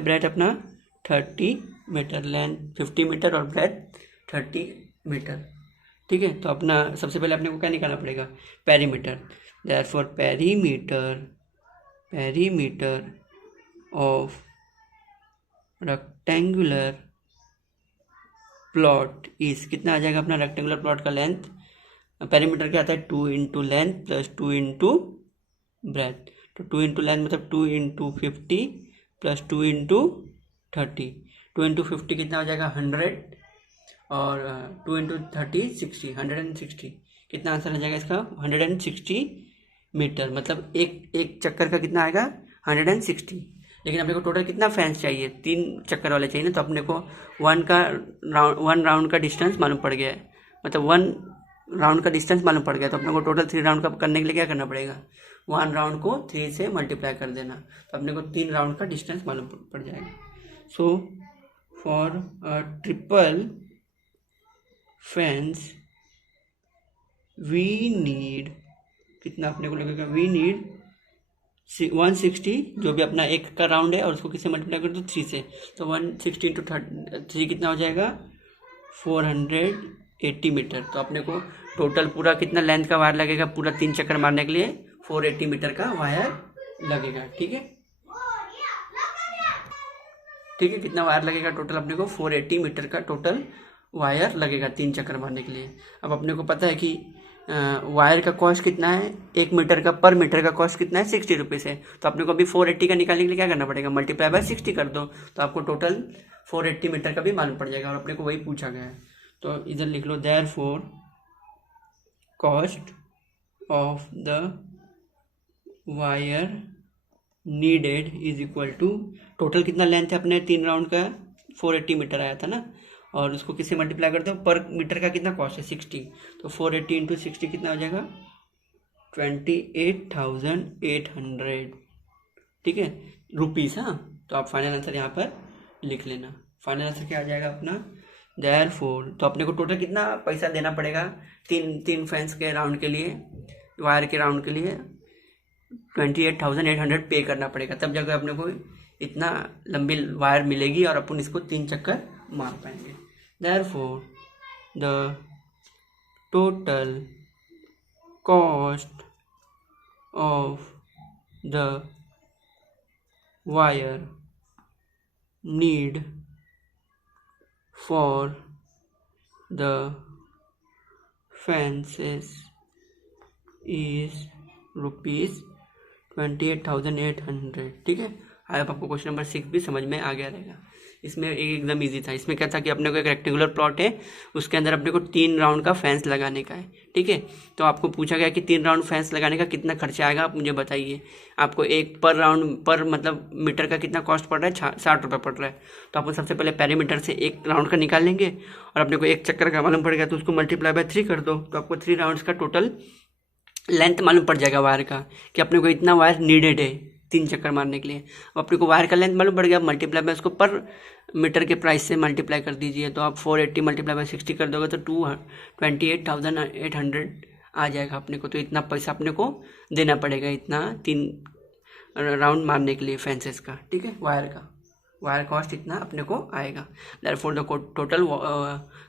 ब्रेथ अपना 30 मीटर। लेंथ 50 मीटर और ब्रेथ 30 मीटर। ठीक है, तो अपना सबसे पहले अपने को क्या निकालना पड़ेगा, perimeter. Therefore perimeter of rectangular plot is, कितना आ जाएगा अपना रेक्टेंगुलर प्लॉट का लेंथ, पेरीमीटर क्या आता है, 2 into length plus 2 into breadth. तो 2 इंटू लेंथ मतलब 2 इंटू 50 प्लस 2 इंटू 30। 2 इंटू 50 कितना हो जाएगा, 100, और 2 इंटू 30 60, 160। कितना आंसर आ जाएगा इसका, 160 मीटर। मतलब एक चक्कर का कितना आएगा, 160। लेकिन अपने को टोटल कितना फैंस चाहिए, 3 चक्कर वाले चाहिए ना। तो अपने को 1 राउंड का डिस्टेंस मालूम पड़ गया है, मतलब राउंड का डिस्टेंस मालूम पड़ गया, तो अपने को टोटल 3 राउंड का करने के लिए क्या करना पड़ेगा, 1 राउंड को 3 से मल्टीप्लाई कर देना, तो अपने को 3 राउंड का डिस्टेंस मालूम पड़ जाएगा। So for a triple fence we need, कितना अपने को लगेगा, वी नीड 160, जो भी अपना एक का राउंड है, और उसको किससे मल्टीप्लाई कर दो 3 से, तो 160 इंटू 3 कितना हो जाएगा 480 मीटर। तो अपने को टोटल पूरा कितना लेंथ का वायर लगेगा, पूरा 3 चक्कर मारने के लिए 480 मीटर का वायर लगेगा। ठीक है, ठीक है, कितना वायर लगेगा टोटल अपने को 480 मीटर का टोटल वायर लगेगा 3 चक्कर मारने के लिए। अब अपने को पता है कि वायर का कॉस्ट कितना है, 1 मीटर का, पर मीटर का कॉस्ट कितना है 60 रुपीज़ है। तो अपने को अभी 480 का निकालने के लिए क्या करना पड़ेगा, मल्टीप्लाई बाय 60 कर दो, तो आपको टोटल 480 मीटर का भी मालूम पड़ जाएगा, और अपने को वही पूछा गया है। तो इधर लिख लो, therefore cost of the wire needed is equal to, total कितना लेंथ है अपने 3 राउंड का, 480 मीटर आया था ना, और उसको किससे मल्टीप्लाई करते हो, पर मीटर का कितना कॉस्ट है 60, तो 480 इंटू 60 कितना हो जाएगा 28,800, ठीक है, रुपीज़। हाँ, तो आप फाइनल आंसर यहाँ पर लिख लेना। फाइनल आंसर क्या आ जाएगा अपना, देयरफॉर, तो अपने को टोटल कितना पैसा देना पड़ेगा, तीन फैंस के राउंड के लिए, वायर के राउंड के लिए 28,800 पे करना पड़ेगा, तब जाकर अपने को इतना लंबी वायर मिलेगी और अपन इसको 3 चक्कर मार पाएंगे। Therefore, the total cost of the wire need for the fences is ₹28,800। ठीक है, आई होप आपको क्वेश्चन नंबर 6 भी समझ में आ गया रहेगा। इसमें एकदम इजी था। इसमें क्या था कि अपने को एक रेक्टेंगुलर प्लॉट है, उसके अंदर अपने को 3 राउंड का फेंस लगाने का है। ठीक है, तो आपको पूछा गया कि 3 राउंड फेंस लगाने का कितना खर्चा आएगा, आप मुझे बताइए। आपको एक पर राउंड पर मतलब मीटर का कितना कॉस्ट पड़ रहा है, 60 रुपये पड़ रहा है। तो आपको सबसे पहले पेरीमीटर से 1 राउंड का निकाल लेंगे, और अपने को 1 चक्कर का मालूम पड़ेगा, तो उसको मल्टीप्लाई बाय 3 कर दो, तो आपको 3 राउंड्स का टोटल लेंथ मालूम पड़ जाएगा वायर का, कि अपने को इतना वायर नीडेड है 3 चक्कर मारने के लिए। अब अपने को वायर का लेंथ मालूम पड़ गया, मल्टीप्लाई बाय उसको पर मीटर के प्राइस से मल्टीप्लाई कर दीजिए, तो आप 480 मल्टीप्लाई बाय 60 कर दोगे तो 28,800 आ जाएगा अपने को। तो इतना पैसा अपने को देना पड़ेगा, इतना 3 राउंड मारने के लिए फेंसेस का। ठीक है, वायर कॉस्ट इतना अपने को आएगा। Therefore the total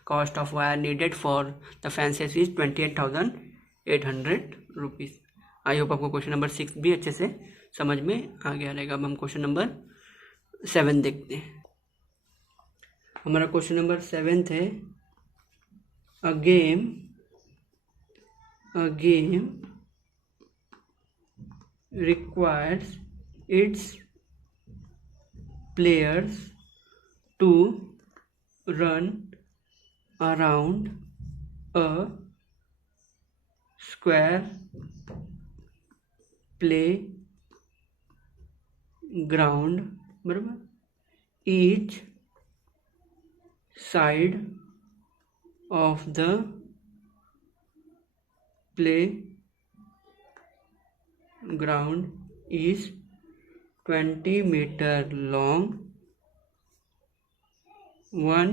cost of wire needed for the fences is 28,800 rupees. I hope आपको क्वेश्चन नंबर 6 भी अच्छे से समझ में आ गया रहेगा। अब हम क्वेश्चन नंबर 7 देखते हैं। हमारा क्वेश्चन नंबर 7 है, a game requires its players to run around a square playground, बराबर, each side of the playground is 20 meter long. One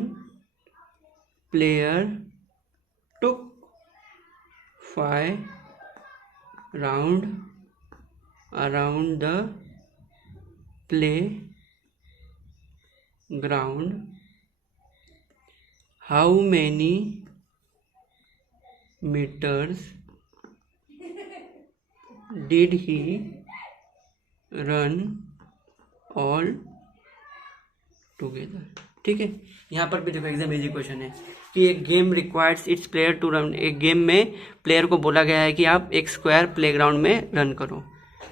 player took 5 rounds around the playground. How many meters did he run all together? ठीक है, यहाँ पर भी देखो exam easy question है कि एक game requires its player to run. एक गेम में प्लेयर को बोला गया है कि आप एक स्क्वायर प्लेग्राउंड में रन करो।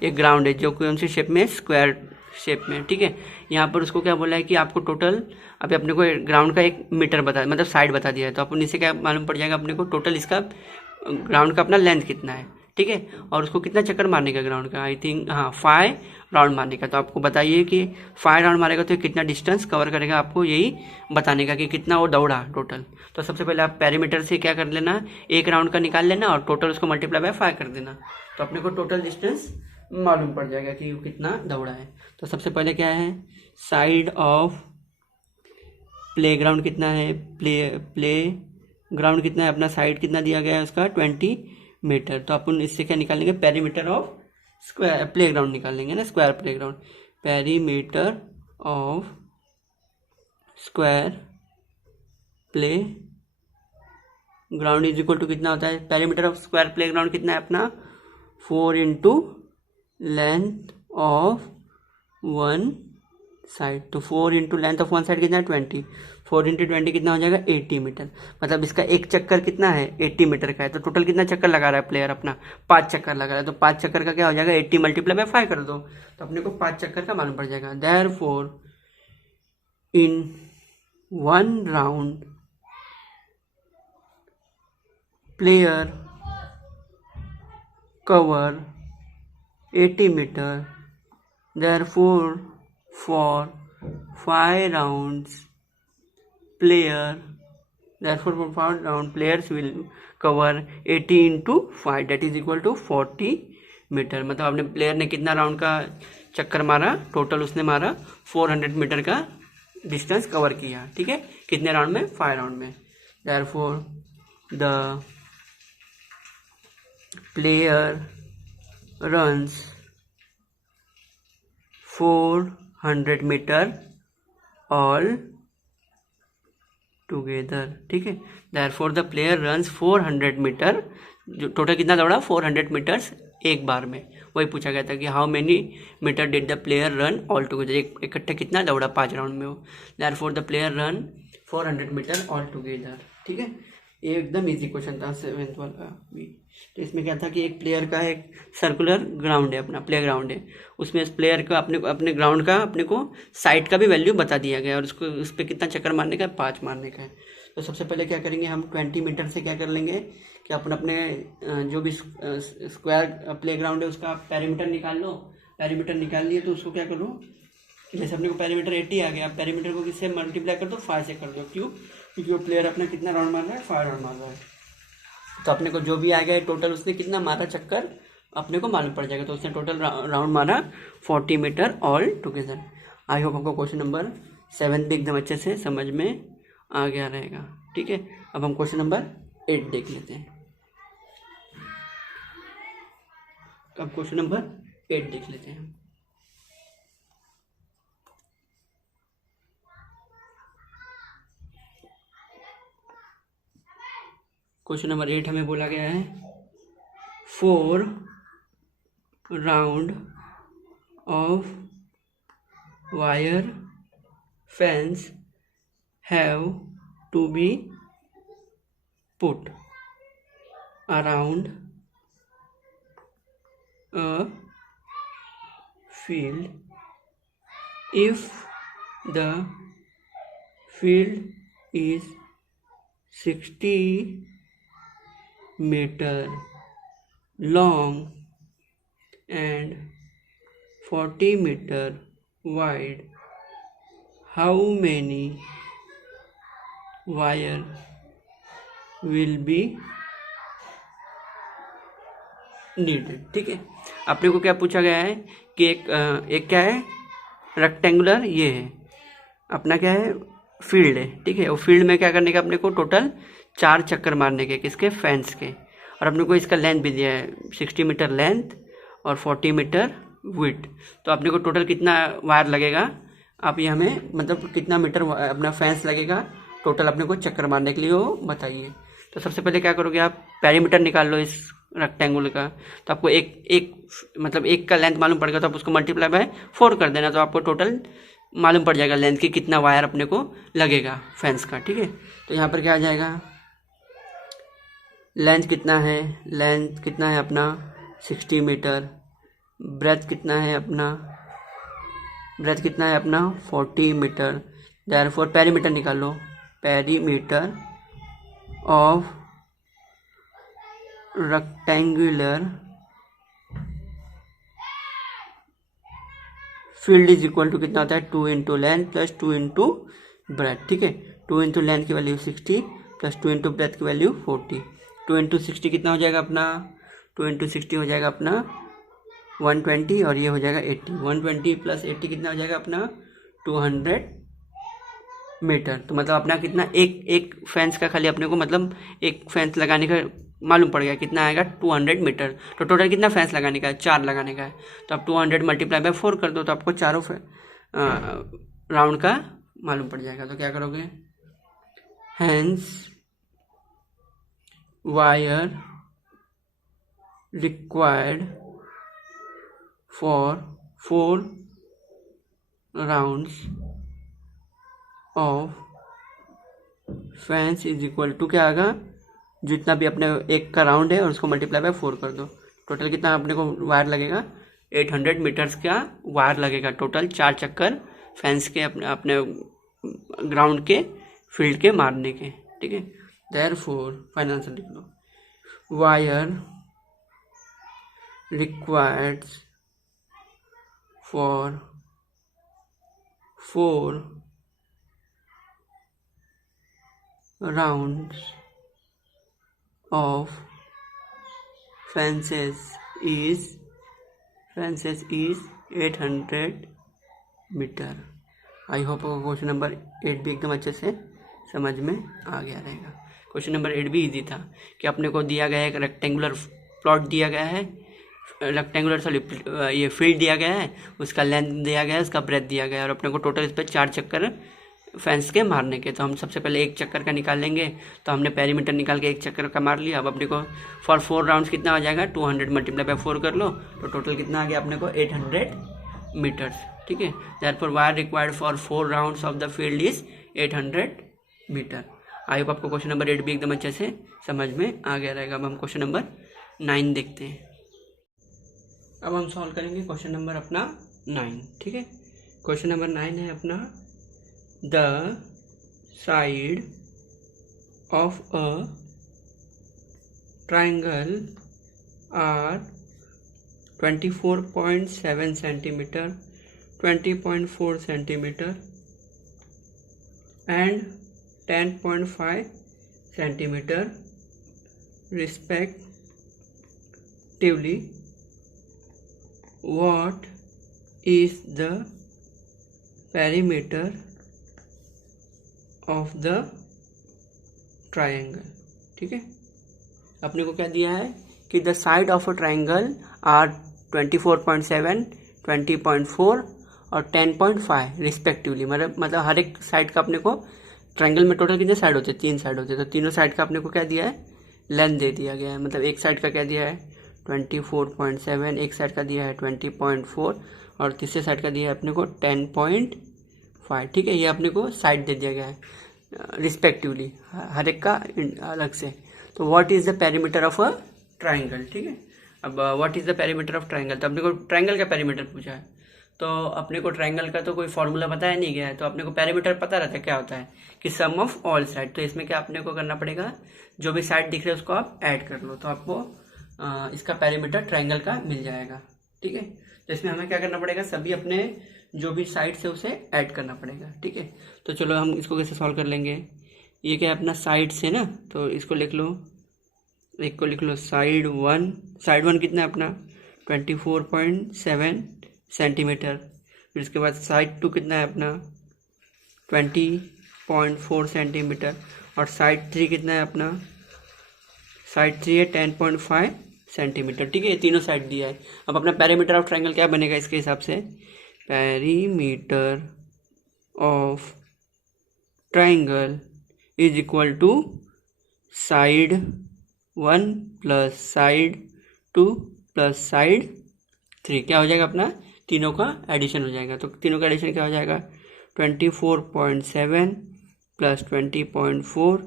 एक ग्राउंड है जो कौन सी शेप में, स्क्वायर शेप में। ठीक है, यहाँ पर उसको क्या बोला है कि आपको टोटल, अभी अपने को ग्राउंड का 1 मीटर बता, मतलब साइड बता दिया है, तो अपन इससे क्या मालूम पड़ जाएगा अपने को टोटल इसका ग्राउंड का अपना लेंथ कितना है। ठीक है, और उसको कितना चक्कर मारने का ग्राउंड का, आई थिंक हाँ 5 राउंड मारने का। तो आपको बताइए कि 5 राउंड मारेगा तो कितना डिस्टेंस कवर करेगा, आपको यही बताने का कि कितना वो दौड़ा टोटल। तो सबसे पहले आप पेरीमीटर से क्या कर लेना, एक राउंड का निकाल लेना और टोटल उसको मल्टीप्लाई बाय 5 कर देना, तो अपने को टोटल डिस्टेंस मालूम पड़ जाएगा कि वो कितना दौड़ा है। तो सबसे पहले क्या है, साइड ऑफ प्ले ग्राउंड कितना है, प्ले ग्राउंड कितना है अपना, साइड कितना दिया गया है उसका 20 मीटर। तो अपन इससे क्या निकाल लेंगे, perimeter of square playground निकाल लेंगे ना, square playground, perimeter of square playground is equal to कितना होता है, perimeter of square playground कितना है अपना 4 into length of one side. तो 4 into length of one side कितना है 20, 4 इंटू 20 कितना हो जाएगा 80 मीटर। मतलब इसका एक चक्कर कितना है 80 मीटर का है। तो टोटल कितना चक्कर लगा रहा है प्लेयर अपना, 5 चक्कर लगा रहा है। तो 5 चक्कर का क्या हो जाएगा 80 मल्टीप्लाई बाय 5 कर दो, तो अपने को 5 चक्कर का मालूम पड़ जाएगा। Therefore in 1 round player cover 80 metre, therefore for 5 rounds players will cover 80 into 5 that is equal to 40 metre. मतलब अपने प्लेयर ने कितना राउंड का चक्कर मारा, टोटल उसने मारा 400 मीटर का डिस्टेंस कवर किया, ठीक है, कितने राउंड में, 5 राउंड में। therefore the player runs 400 metre all together, ठीक है। Therefore the player runs 400 metre, जो टोटल कितना दौड़ा 400 मीटर्स एक बार में। वही पूछा गया था कि how many metre did the player run all together, इकट्ठे कितना दौड़ा 5 राउंड में वो। Therefore the player run 400 metre all together, ठीक है। ये एकदम इजी क्वेश्चन था 7th वाला भी। तो इसमें क्या था कि एक प्लेयर का एक सर्कुलर ग्राउंड है, अपना प्ले ग्राउंड है, उसमें इस प्लेयर का अपने ग्राउंड का अपने को साइड का भी वैल्यू बता दिया गया और उसको उस पर कितना चक्कर मारने का है 5 मारने का है। तो सबसे पहले क्या करेंगे हम 20 मीटर से क्या कर लेंगे कि अपन अपने जो भी स्क्वायर प्ले ग्राउंड है उसका पेरीमीटर निकाल लो। पेरीमीटर निकाल लिए तो उसको क्या करो, जैसे अपने को पेरीमीटर 80 आ गया, पेरीमीटर को किससे मल्टीप्लाई कर दो 5 से कर दो। क्यों, क्योंकि वो प्लेयर अपना कितना राउंड मार रहा है 5 राउंड मार रहा है। तो अपने को जो भी आ गया है टोटल उसने कितना मारा चक्कर अपने को मालूम पड़ जाएगा। तो उसने टोटल राउंड मारा 40 metre all together. I hope आपको क्वेश्चन नंबर 7 भी एकदम अच्छे से समझ में आ गया रहेगा, ठीक है। अब हम क्वेश्चन नंबर 8 देख लेते हैं। अब क्वेश्चन नंबर 8 देख लेते हैं। क्वेश्चन नंबर 8 हमें बोला गया है 4 round of wire fence have to be put around a field if the field is 60 meter long and 40 meter wide, how many wire will be needed, ठीक है। अपने को क्या पूछा गया है कि एक क्या है रेक्टेंगुलर, ये है अपना क्या है फील्ड है, ठीक है। वो फील्ड में क्या करने का अपने को टोटल 4 चक्कर मारने के, किसके फैंस के। और अपने को इसका लेंथ भी दिया है 60 मीटर लेंथ और 40 मीटर विड्थ। तो अपने को टोटल कितना वायर लगेगा, आप ये हमें मतलब कितना मीटर अपना फैंस लगेगा टोटल अपने को चक्कर मारने के लिए वो बताइए। तो सबसे पहले क्या करोगे आप पेरीमीटर निकाल लो इस रेक्टेंगल का। तो आपको एक मतलब एक का लेंथ मालूम पड़ेगा तो आप उसको मल्टीप्लाई बाय 4 कर देना, तो आपको टोटल मालूम पड़ जाएगा लेंथ की कितना वायर अपने को लगेगा फैंस का, ठीक है। तो यहाँ पर क्या आ जाएगा, लेंथ कितना है अपना 60 मीटर, ब्रेथ कितना है अपना 40 मीटर। देयरफॉर पेरीमीटर निकाल लो, perimeter of rectangular field is equal to कितना होता है 2 into length plus 2 into breadth, ठीक है। 2 इंटू लेंथ की वैल्यू 60 प्लस 2 इंटू ब्रेथ की वैल्यू 40। 2 इंटू 60 कितना हो जाएगा अपना, 2 इंटू 60 हो जाएगा अपना 120 और ये हो जाएगा 80। 120 प्लस 80 कितना हो जाएगा अपना 200 मीटर। तो मतलब अपना कितना एक फेंस का खाली अपने को मतलब एक फेंस लगाने का मालूम पड़ गया कितना आएगा 200 मीटर। तो टोटल कितना फेंस लगाने का है, 4 लगाने का है। तो आप 200 मल्टीप्लाई बाय 4 कर दो तो आपको चारों राउंड का मालूम पड़ जाएगा। तो क्या करोगे, hence wire required for 4 rounds of fence is equal to क्या आएगा, जितना भी अपने एक का राउंड है और उसको मल्टीप्लाई बाय 4 कर दो। टोटल कितना अपने को वायर लगेगा, 800 मीटर्स का वायर लगेगा टोटल 4 चक्कर फेंस के अपने ग्राउंड के फील्ड के मारने के, ठीक है। देयरफॉर फाइनल आंसर लिख लो, wire required for 4 rounds of fences is 800 metre. I hope question number 8 भी एकदम अच्छे से समझ में आ गया रहेगा। क्वेश्चन नंबर 8 भी इजी था कि अपने को दिया गया है एक रेक्टेंगुलर प्लॉट दिया गया है, रेक्टेंगुलर सॉरी ये फील्ड दिया गया है, उसका लेंथ दिया गया है, उसका ब्रेथ दिया गया है और अपने को टोटल इस पर 4 चक्कर फेंस के मारने के। तो हम सबसे पहले एक चक्कर का निकाल लेंगे। तो हमने पेरीमीटर निकाल के एक चक्कर का मार लिया। अब अपने को फॉर 4 राउंड्स कितना हो जाएगा, 200 मल्टीप्लाई बाय 4 कर लो तो टोटल कितना आ गया अपने को 800 मीटर्स, ठीक है। Therefore wire required for 4 rounds of the field is 800 metre. I hope आपको क्वेश्चन नंबर 8 भी एकदम अच्छे से समझ में आ गया रहेगा। अब हम क्वेश्चन नंबर 9 देखते हैं। अब हम सॉल्व करेंगे क्वेश्चन नंबर अपना 9, ठीक है। क्वेश्चन नंबर 9 है अपना, the side of a triangle are 24.7 centimeter, 20.4 centimeter and 10.5 centimeter respectively. What is the perimeter of the triangle, ठीक है। अपने को क्या दिया है कि the side of a triangle are 24.7, 20.4 और 10.5 रिस्पेक्टिवली। मतलब हर एक साइड का अपने को ट्राइंगल में टोटल कितने साइड होते हैं, 3 साइड होते हैं। तो तीनों साइड का अपने को क्या दिया है, लेंथ दे दिया गया है। मतलब एक साइड का क्या दिया है 24.7, एक साइड का दिया है 20.4 और तीसरे साइड का दिया है अपने को 10.5, ठीक है। ये अपने को साइड दे दिया गया है रिस्पेक्टिवली, हर एक का अलग से। तो what is the perimeter of a triangle, ठीक है। अब what is the perimeter of triangle, तो अपने को ट्राइंगल का पेरीमीटर पूछा है। तो अपने को ट्राइंगल का तो कोई फॉर्मूला बताया नहीं गया है, तो अपने को पेरीमीटर पता रहता है क्या होता है कि सम ऑफ ऑल साइड। तो इसमें क्या अपने को करना पड़ेगा, जो भी साइड दिख रहे हैं उसको आप ऐड कर लो तो आपको इसका पेरीमीटर ट्राइंगल का मिल जाएगा, ठीक है। तो इसमें हमें क्या करना पड़ेगा, सभी अपने जो भी साइड से उसे ऐड करना पड़ेगा, ठीक है। तो चलो हम इसको कैसे सॉल्व कर लेंगे। ये क्या है अपना साइड से ना, तो इसको लिख लो, एक को लिख लो साइड 1। साइड 1 कितना है अपना 24.7 सेंटीमीटर। फिर उसके बाद साइड 2 कितना है अपना 20.4 सेंटीमीटर और साइड 3 कितना है अपना, साइड 3 है 10.5 सेंटीमीटर, ठीक है। ये तीनों साइड दिया है। अब अपना पेरीमीटर ऑफ ट्राइंगल क्या बनेगा इसके हिसाब से, perimeter of triangle is equal to side 1 plus side 2 plus side 3। क्या हो जाएगा अपना, तीनों का एडिशन हो जाएगा। तो तीनों का एडिशन क्या हो जाएगा 24.7 प्लस 20.4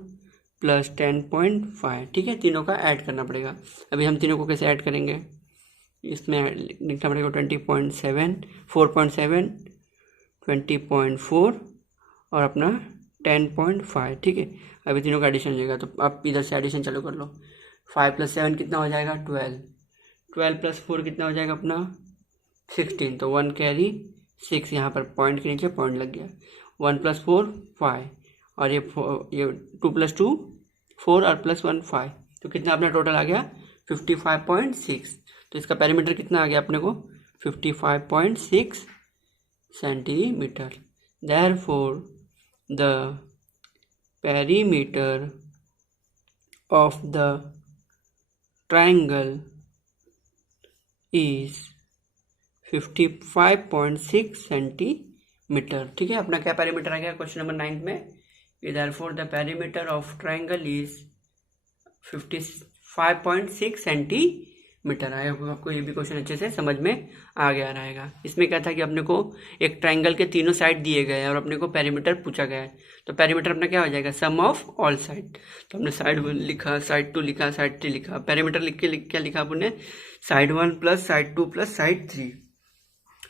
प्लस 10.5, ठीक है। तीनों का ऐड करना पड़ेगा। अभी हम तीनों को कैसे ऐड करेंगे, इसमें लिखना पड़ेगा 20.7, 4.7, 20.4 और अपना 10.5, ठीक है। अभी तीनों का एडिशन हो जाएगा। तो आप इधर से एडिशन चालू कर लो। 5 + 7 कितना हो जाएगा 12, 12 + 4 कितना हो जाएगा अपना 16। तो 1 कैरी 6, यहाँ पर पॉइंट के नीचे पॉइंट लग गया। 1 + 4 5, और ये 2 + 2 4 और +1 5, तो कितना अपना टोटल आ गया 55.6। तो इसका पेरीमीटर कितना आ गया अपने को 55.6 centimetre. Therefore the perimeter of the triangle is 55.6 centimetre. ठीक है, अपना क्या पेरीमीटर आ गया क्वेश्चन नंबर 9 में, therefore the perimeter of triangle is 55.6 centimetre. आया आपको ये भी क्वेश्चन अच्छे से समझ में आ गया रहेगा। इसमें क्या था कि अपने को एक ट्रायंगल के तीनों साइड दिए गए हैं और अपने को पेरीमीटर पूछा गया है, तो पेरीमीटर अपना क्या हो जाएगा सम ऑफ ऑल साइड। तो हमने साइड 1 लिखा, साइड 2 लिखा, साइड 3 लिखा, पेरीमीटर लिख के क्या लिखा अपने साइड 1 + साइड 2 + साइड 3।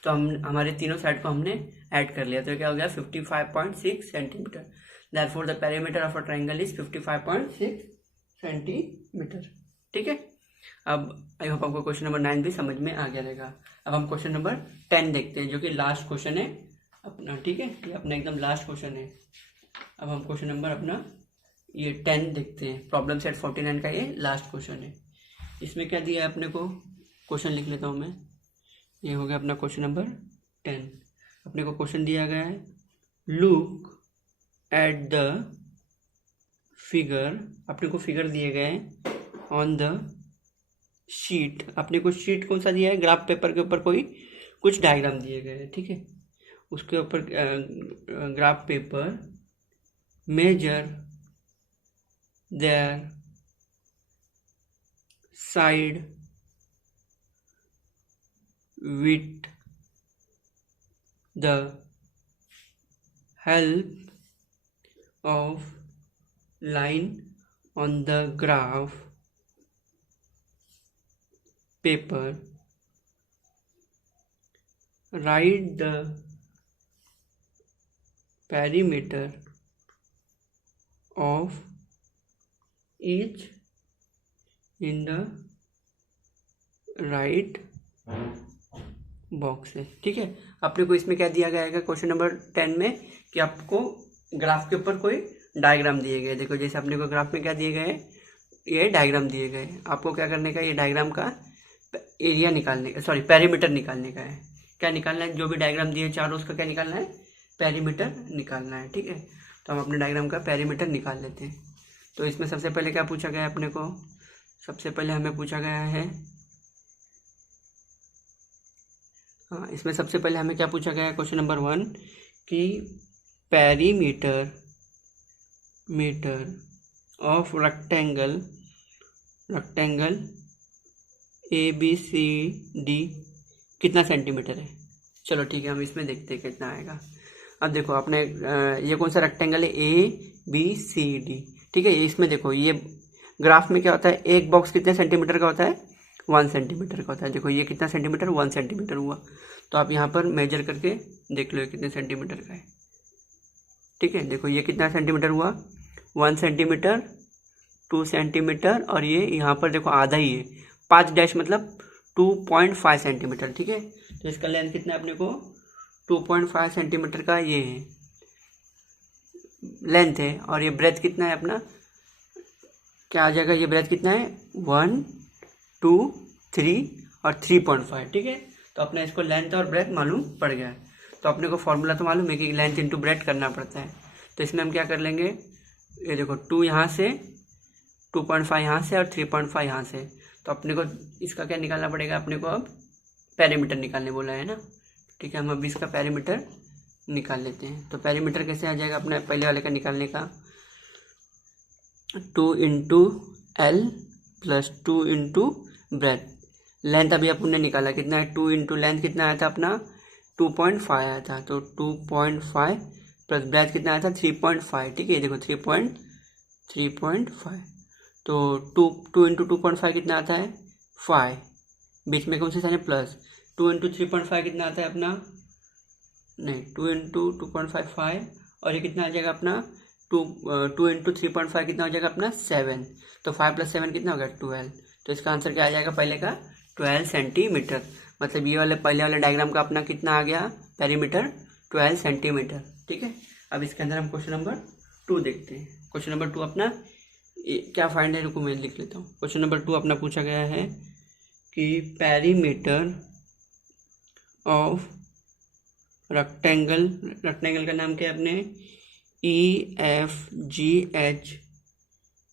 तो हमारे तीनों साइड को हमने ऐड कर लिया, तो क्या हो गया 55.6 centimetre. Therefore the perimeter of a triangle is 55.6 centimetre. ठीक है, अब आई होप आपको क्वेश्चन नंबर 9 भी समझ में आ गया रहेगा। अब हम क्वेश्चन नंबर 10 देखते हैं, जो कि लास्ट क्वेश्चन है अपना। ठीक है, ये अपना एकदम लास्ट क्वेश्चन है। अब हम क्वेश्चन नंबर अपना ये 10 देखते हैं, प्रॉब्लम सेट 49 का ये लास्ट क्वेश्चन है। इसमें क्या दिया है अपने को, क्वेश्चन लिख लेता हूँ मैं। ये हो गया अपना क्वेश्चन नंबर 10। अपने को क्वेश्चन दिया गया है, लुक एट द फिगर। अपने को फिगर दिए गए हैं ऑन द शीट। अपने को शीट कौन सा दिया है, ग्राफ पेपर के ऊपर कोई कुछ डायग्राम दिए गए हैं। ठीक है, उसके ऊपर graph paper measure there side with the help of line on the graph paper, write the perimeter of each in the right box है। ठीक है, अपने को इसमें क्या दिया गया है क्वेश्चन नंबर 10 में कि आपको ग्राफ के ऊपर कोई डायग्राम दिए गए। देखो जैसे अपने को ग्राफ में क्या दिए गए, ये डायग्राम दिए गए। आपको क्या करने का, ये डायग्राम का एरिया निकालने का, सॉरी पेरीमीटर निकालने का है। क्या निकालना है, जो भी डायग्राम दिए चारों उसका क्या निकालना है, पेरीमीटर निकालना है। ठीक है, तो हम अपने डायग्राम का पेरीमीटर निकाल लेते हैं। तो इसमें सबसे पहले क्या पूछा गया अपने को, सबसे पहले हमें पूछा गया है, हाँ इसमें सबसे पहले हमें क्या पूछा गया है क्वेश्चन नंबर 1 कि पेरीमीटर ऑफ रेक्टेंगल ABCD कितना सेंटीमीटर है। चलो ठीक है, हम इसमें देखते हैं कितना आएगा। अब देखो आपने ये कौन सा रेक्टेंगल है, ABCD। ठीक है, इसमें देखो ये ग्राफ में क्या होता है, एक बॉक्स कितने सेंटीमीटर का होता है, 1 सेंटीमीटर का होता है। देखो ये कितना सेंटीमीटर, 1 सेंटीमीटर हुआ। तो आप यहाँ पर मेजर करके देख लो ये कितने सेंटीमीटर का है। ठीक है, देखो ये कितना सेंटीमीटर हुआ, 1 सेंटीमीटर, 2 सेंटीमीटर, और ये यहाँ पर देखो आधा ही है, 5 डैश मतलब 2.5 सेंटीमीटर। ठीक है, तो इसका लेंथ कितना है अपने को 2.5 सेंटीमीटर का ये है लेंथ है, और ये ब्रेथ कितना है अपना, क्या आ जाएगा, ये ब्रेथ कितना है 1 2 3 और 3.5। ठीक है, तो अपना इसको लेंथ और ब्रेथ मालूम पड़ गया है। तो अपने को फॉर्मूला तो मालूम है कि लेंथ इंटू ब्रेथ करना पड़ता है। तो इसमें हम क्या कर लेंगे, ये देखो 2 यहाँ से, 2.5 यहाँ से और 3.5 यहाँ से। तो अपने को इसका क्या निकालना पड़ेगा, अपने को अब पेरीमीटर निकालने बोला है ना। ठीक है, हम अभी इसका पेरीमीटर निकाल लेते हैं। तो पेरीमीटर कैसे आ जाएगा अपने पहले वाले का निकालने का, 2 × L + 2 × ब्रेथ। लेंथ अभी अपन ने निकाला कितना है, 2 × लेंथ कितना आया था अपना 2.5 आया था। तो 2.5 प्लस ब्रेथ कितना आया था 3.5। ठीक है, देखो 3.5। तो 2 × 2.5 कितना आता है 5, बीच में कौन से साइन प्लस। 2 × 3.5 कितना आता है अपना, नहीं 2 × 2.5 5, और ये कितना आ जाएगा अपना 2 × 3.5 कितना हो जाएगा अपना 7। तो 5 + 7 कितना होगा 12। तो इसका आंसर क्या आ जाएगा पहले का 12 सेंटीमीटर। मतलब ये वाले पहले वाले डायग्राम का अपना कितना आ गया पेरीमीटर 12 सेंटीमीटर। ठीक है, अब इसके अंदर हम क्वेश्चन नंबर 2 देखते हैं। क्वेश्चन नंबर 2 अपना क्या फाइंड है, रुको मैं लिख लेता हूँ। क्वेश्चन नंबर 2 अपना पूछा गया है कि पेरीमीटर ऑफ रेक्टेंगल, रेक्टेंगल का नाम क्या है अपने EFGH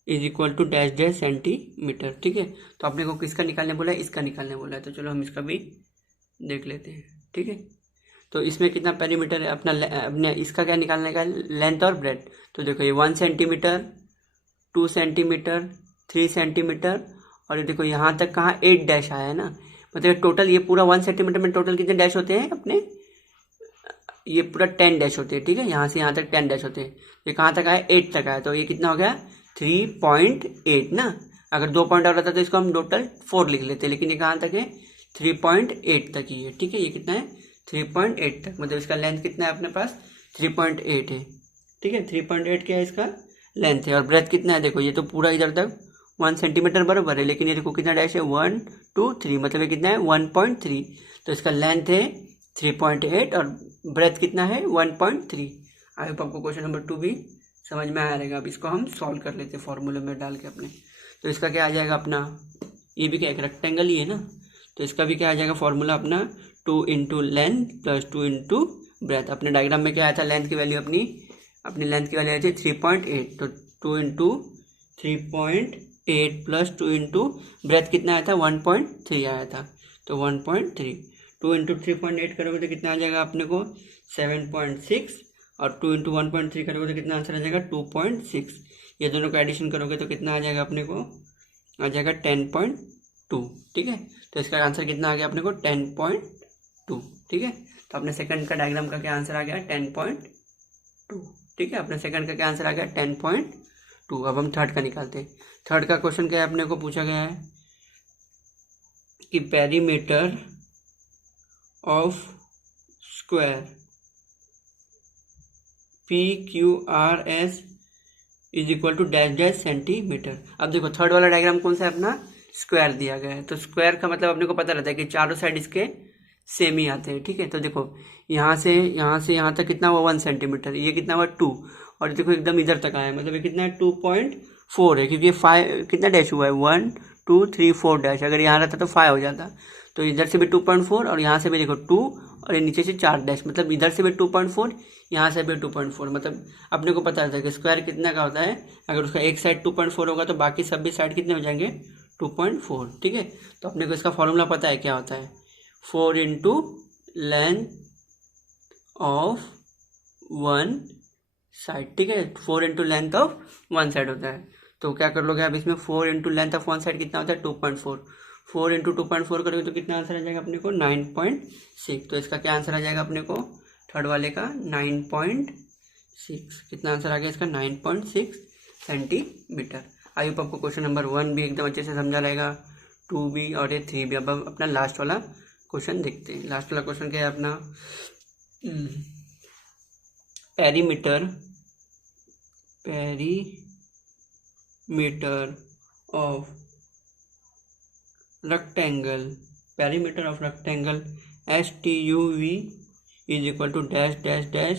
is equal to dash dash centimetre. ठीक है, तो आपने को किसका निकालने बोला है, इसका निकालने बोला है, तो चलो हम इसका भी देख लेते हैं। ठीक है, तो इसमें कितना पेरीमीटर है अपना, अपने इसका क्या निकालने का, लेंथ और ब्रेथ। तो देखो ये 1 सेंटीमीटर, 2 सेंटीमीटर, 3 सेंटीमीटर, और ये देखो यहाँ तक कहाँ 8 डैश आया है ना, मतलब टोटल ये पूरा 1 सेंटीमीटर में टोटल कितने डैश होते हैं अपने, ये पूरा 10 डैश होते हैं। ठीक है, यहाँ से यहाँ तक 10 डैश होते हैं। ये कहाँ तक आया, 8 तक आया, तो ये कितना हो गया 3.8 ना। अगर 2 पॉइंट और रहता तो इसको हम टोटल 4 लिख लेते, लेकिन ये कहाँ तक है 3.8 तक ही है। ठीक है, ये कितना है 3.8 तक, मतलब इसका लेंथ कितना है अपने पास 3.8 है। ठीक है, 3.8 क्या है इसका लेंथ है, और ब्रेथ कितना है, देखो ये तो पूरा इधर तक 1 सेंटीमीटर बराबर है, लेकिन ये देखो कितना डैश है 1 2 3, मतलब ये कितना है 1.3। तो इसका लेंथ है 3.8 और ब्रेथ कितना है 1.3। आई होप आपको क्वेश्चन नंबर 2 भी समझ में आया रहेगा। अब इसको हम सॉल्व कर लेते हैं फॉर्मूले में डाल के अपने। तो इसका क्या आ जाएगा अपना, ये भी क्या एक रेक्टेंगल ही है ना, तो इसका भी क्या आ जाएगा फॉर्मूला अपना 2 into length plus 2 into breath. अपने डायग्राम में क्या आया था, लेंथ की वैल्यू अपनी लेंथ की वैल्यू आई थी 3.8, तो 2 इंटू 3.8 प्लस 2 इंटू ब्रेथ कितना आया था 1.3 आया था, तो 1.3 2 इंटू 3.8 करोगे तो कितना आ जाएगा अपने को 7.6, और 2 इंटू 1.3 करोगे तो कितना आंसर आ जाएगा 2.6। ये दोनों का एडिशन करोगे तो कितना आ जाएगा अपने को, आ जाएगा 10.2। ठीक है, तो इसका आंसर कितना आ गया अपने को 10.2। ठीक है, तो अपने सेकंड का डायग्राम का क्या आंसर आ गया 10.2। ठीक है, अपने सेकंड का क्या आंसर आ गया 10.2। अब हम थर्ड का निकालते हैं। थर्ड का क्वेश्चन क्या है, अपने को पूछा गया है कि perimeter of square PQRS is equal to dash dash centimetre. अब देखो थर्ड वाला डायग्राम कौन सा है अपना, स्क्वायर दिया गया है, तो स्क्वायर का मतलब अपने को पता रहता है कि चारों साइड इसके सेम ही आते हैं। ठीक है, तो देखो यहाँ से यहाँ तक कितना हुआ 1 सेंटीमीटर, ये कितना हुआ 2, और देखो एकदम इधर तक आया, मतलब ये कितना है 2.4 है, क्योंकि 5 कितना डैश हुआ है 1 2 3 4 डैश, अगर यहाँ रहता तो 5 हो जाता। तो इधर से भी 2.4 और यहाँ से भी देखो 2 और ये नीचे से 4 डैश, मतलब इधर से भी 2.4 यहाँ से भी 2.4, मतलब अपने को पता है कि स्क्वायर कितना का होता है, अगर उसका एक साइड 2.4 होगा तो बाकी सब भी साइड कितने हो जाएंगे 2.4। ठीक है, तो अपने को इसका फॉर्मूला पता है क्या होता है, 4 इंटू लेंथ ऑफ 1 साइड। ठीक है, 4 इंटू लेंथ ऑफ 1 साइड होता है, तो क्या कर लोगे आप इसमें 4 इंटू लेंथ ऑफ 1 साइड कितना होता है 2.4, 4 इंटू 2.4 करोगे तो कितना आंसर आ जाएगा अपने को 9.6। तो इसका क्या आंसर आ जाएगा अपने को थर्ड वाले का 9.6। कितना आंसर आ गया इसका 9.6 सेंटीमीटर। आई होप आपको क्वेश्चन नंबर 1 भी एकदम अच्छे से समझा रहेगा, 2 भी और ये 3 भी। अब हम अपना लास्ट वाला क्वेश्चन देखते हैं। लास्ट वाला क्वेश्चन क्या है अपना, perimeter of rectangle STUV is equal to dash dash dash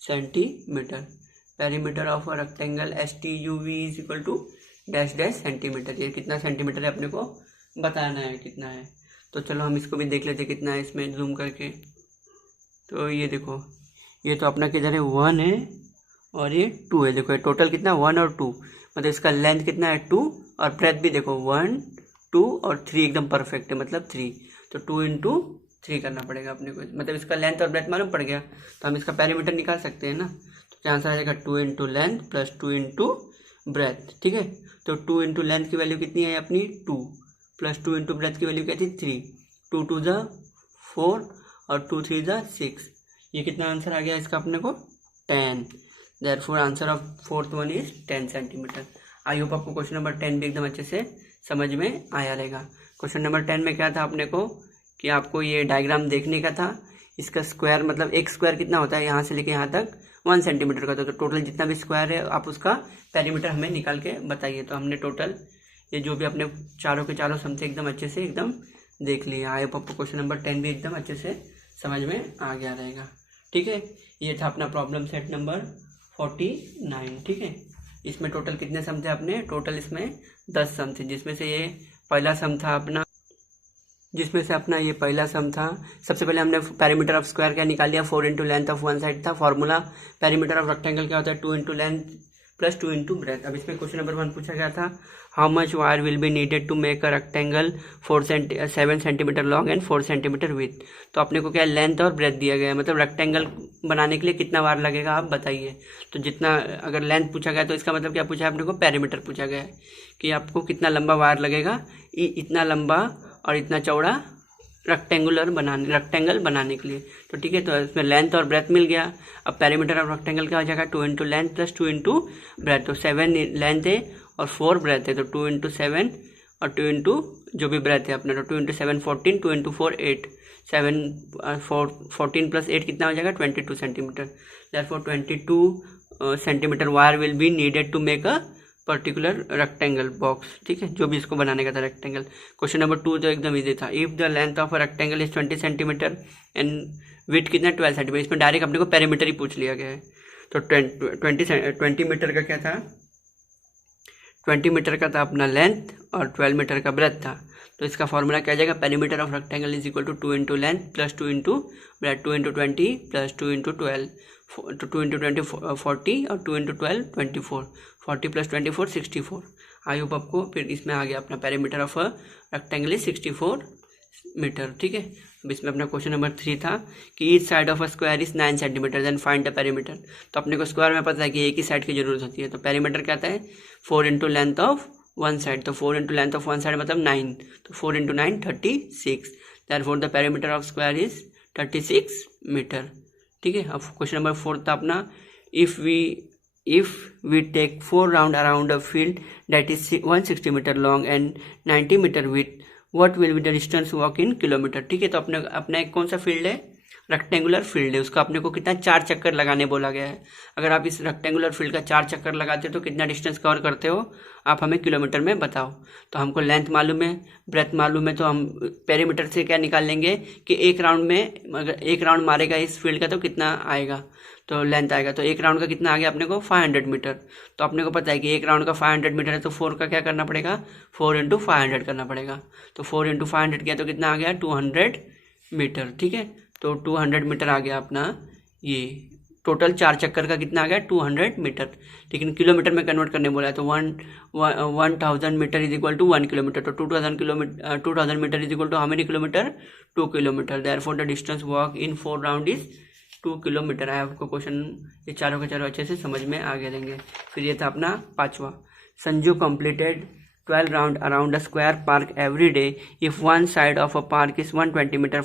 centimetre. Perimeter of rectangle STUV is equal to dash dash centimetre. ये कितना सेंटीमीटर है अपने को बताना है कितना है, तो चलो हम इसको भी देख लेते कितना है इसमें जूम करके। तो ये देखो ये तो अपना किधर है 1 है और ये 2 है, देखो ये टोटल कितना 1 और 2, मतलब इसका लेंथ कितना है 2 और ब्रेथ भी देखो 1 2 और 3 एकदम परफेक्ट है, मतलब 3, तो 2 इंटू 3 करना पड़ेगा अपने को, मतलब इसका लेंथ और ब्रेथ मालूम पड़ गया तो हम इसका पेरीमीटर निकाल सकते हैं ना। तो क्या आंसर आ जाएगा 2 into length plus 2 into breadth. ठीक है, तो 2 इंटू लेंथ की वैल्यू कितनी है अपनी 2 प्लस 2 इंटू ब्रेथ की वैल्यू क्या थी 3, 2 2 ज़ा 4 और 2 3 ज़ा 6। ये कितना आंसर आ गया इसका अपने को 10। Therefore answer of fourth one is 10 centimetre. I hope आपको क्वेश्चन नंबर 10 भी एकदम अच्छे से समझ में आया रहेगा। क्वेश्चन नंबर 10 में क्या था अपने को कि आपको ये डायग्राम देखने का था, इसका स्क्वायर मतलब एक स्क्वायर कितना होता है यहाँ से लेके यहाँ तक 1 सेंटीमीटर का था, तो टोटल जितना भी स्क्वायर है आप उसका पेरीमीटर हमें निकाल के बताइए। तो हमने टोटल ये जो भी अपने चारों के चारों सम से एकदम अच्छे से एकदम देख लिया। आई होप आपको क्वेश्चन नंबर 10 भी एकदम अच्छे से समझ में आ गया रहेगा। ठीक है, ये था अपना प्रॉब्लम सेट नंबर 49। ठीक है, इसमें टोटल कितने सम थे अपने? टोटल इसमें 10 सम थे, जिसमें से ये पहला सम था अपना, ये पहला सम था। सबसे पहले हमने पेरीमीटर ऑफ स्क्वायर क्या निकाल लिया, 4 into length of one side था। फॉर्मूला पेरीमीटर ऑफ रेक्टेंगल क्या होता है, 2 into length plus 2 into breadth. अब इसमें क्वेश्चन नंबर 1 पूछा गया था, how much wire will be needed to make a rectangle 7 centimetre long and 4 centimetre with. तो अपने को क्या लेंथ और ब्रेथ दिया गया है, मतलब रेक्टेंगल बनाने के लिए कितना वायर लगेगा आप बताइए। तो जितना अगर लेंथ पूछा गया तो इसका मतलब क्या पूछा है अपने को, पेरीमीटर पूछा गया है कि आपको कितना लंबा वायर लगेगा, इतना लंबा और इतना चौड़ा रेक्टेंगल बनाने के लिए। तो ठीक है, तो इसमें लेंथ और ब्रेथ मिल गया। अब पेरीमीटर ऑफ रेक्टेंगल क्या हो जाएगा, 2 into length plus 2 into breadth. तो 7 लेंथ है और 4 ब्रेथ है, तो 2 इंटू 7 और 2 इंटू जो भी ब्रेथ है अपना, तो 2 इंटू 7 14, 2 इंटू 4 8, 7 14 प्लस 8 कितना हो जाएगा 22 centimetre. Therefore 22 centimetre wire will be needed to make a particular rectangle box. ठीक है, जो भी इसको बनाने का था रेक्टेंगल। क्वेश्चन नंबर 2 तो एकदम इजी था, if the length of a rectangle is 20 centimetre and with कितना 12 सेंटीमीटर। इसमें डायरेक्ट अपने को पेरीमीटर ही पूछ लिया गया है। तो 20 मीटर का क्या था, 20 मीटर का था अपना लेंथ और 12 मीटर का ब्रेथ था। तो इसका फॉर्मूला क्या आ जाएगा, perimeter of rectangle is equal to 2 into length plus 2 into breadth, 2 into 20 plus 2 into 12, तो 2 इंटू 20 40 और 2 इंटू 12 24, 40 प्लस 24 64। आई होप आपको फिर इसमें आ गया अपना perimeter of rectangle is 64 metre. ठीक है, अब इसमें अपना क्वेश्चन नंबर 3 था कि each side of a square is 9 centimetre then find the perimeter. तो अपने को स्क्वायर में पता है कि एक ही साइड की जरूरत होती है, तो पेरीमीटर क्या आता है 4 into length of one side, तो 4 into length of one side मतलब 9, तो 4 into 9 36, therefore the perimeter of square is 36 metre. ठीक है, अब क्वेश्चन नंबर 4 था अपना, if we take 4 round around a field that is 160 meter long and 90 meter width, what will be the distance walk in kilometer। ठीक है, तो अपना एक कौन सा फील्ड है, रेक्टेंगुलर फील्ड है, उसका अपने को कितना 4 चक्कर लगाने बोला गया है। अगर आप इस रेक्टेंगुलर फील्ड का 4 चक्कर लगाते हो तो कितना डिस्टेंस कवर करते हो आप हमें किलोमीटर में बताओ। तो हमको लेंथ मालूम है, ब्रेथ मालूम है, तो हम पेरीमीटर से क्या निकाल लेंगे कि एक राउंड में अगर एक राउंड मारेगा इस फील्ड का तो कितना आएगा, तो लेंथ आएगा। तो एक राउंड का कितना आ गया अपने को 500 मीटर। तो अपने को पता है कि एक राउंड का 500 मीटर है, तो 4 का क्या करना पड़ेगा 4 इंटू 500 करना पड़ेगा। तो 4 इंटू 500 किया तो कितना आ गया 200 मीटर। ठीक है, तो 200 मीटर आ गया अपना, ये टोटल 4 चक्कर का कितना आ गया 200 मीटर। लेकिन किलोमीटर में कन्वर्ट करने बोला है, तो 1000 metre is equal to 1 kilometre. तो 2000 metre is equal to how many kilometre 2 kilometre. Therefore the distance walk in 4 round is 2 kilometre. है आपको क्वेश्चन ये चारों के चारों अच्छे से समझ में आ गए देंगे। फिर ये था अपना 5वां, Sanju completed 12 round around a square park every day if one side of a park is 120 metre,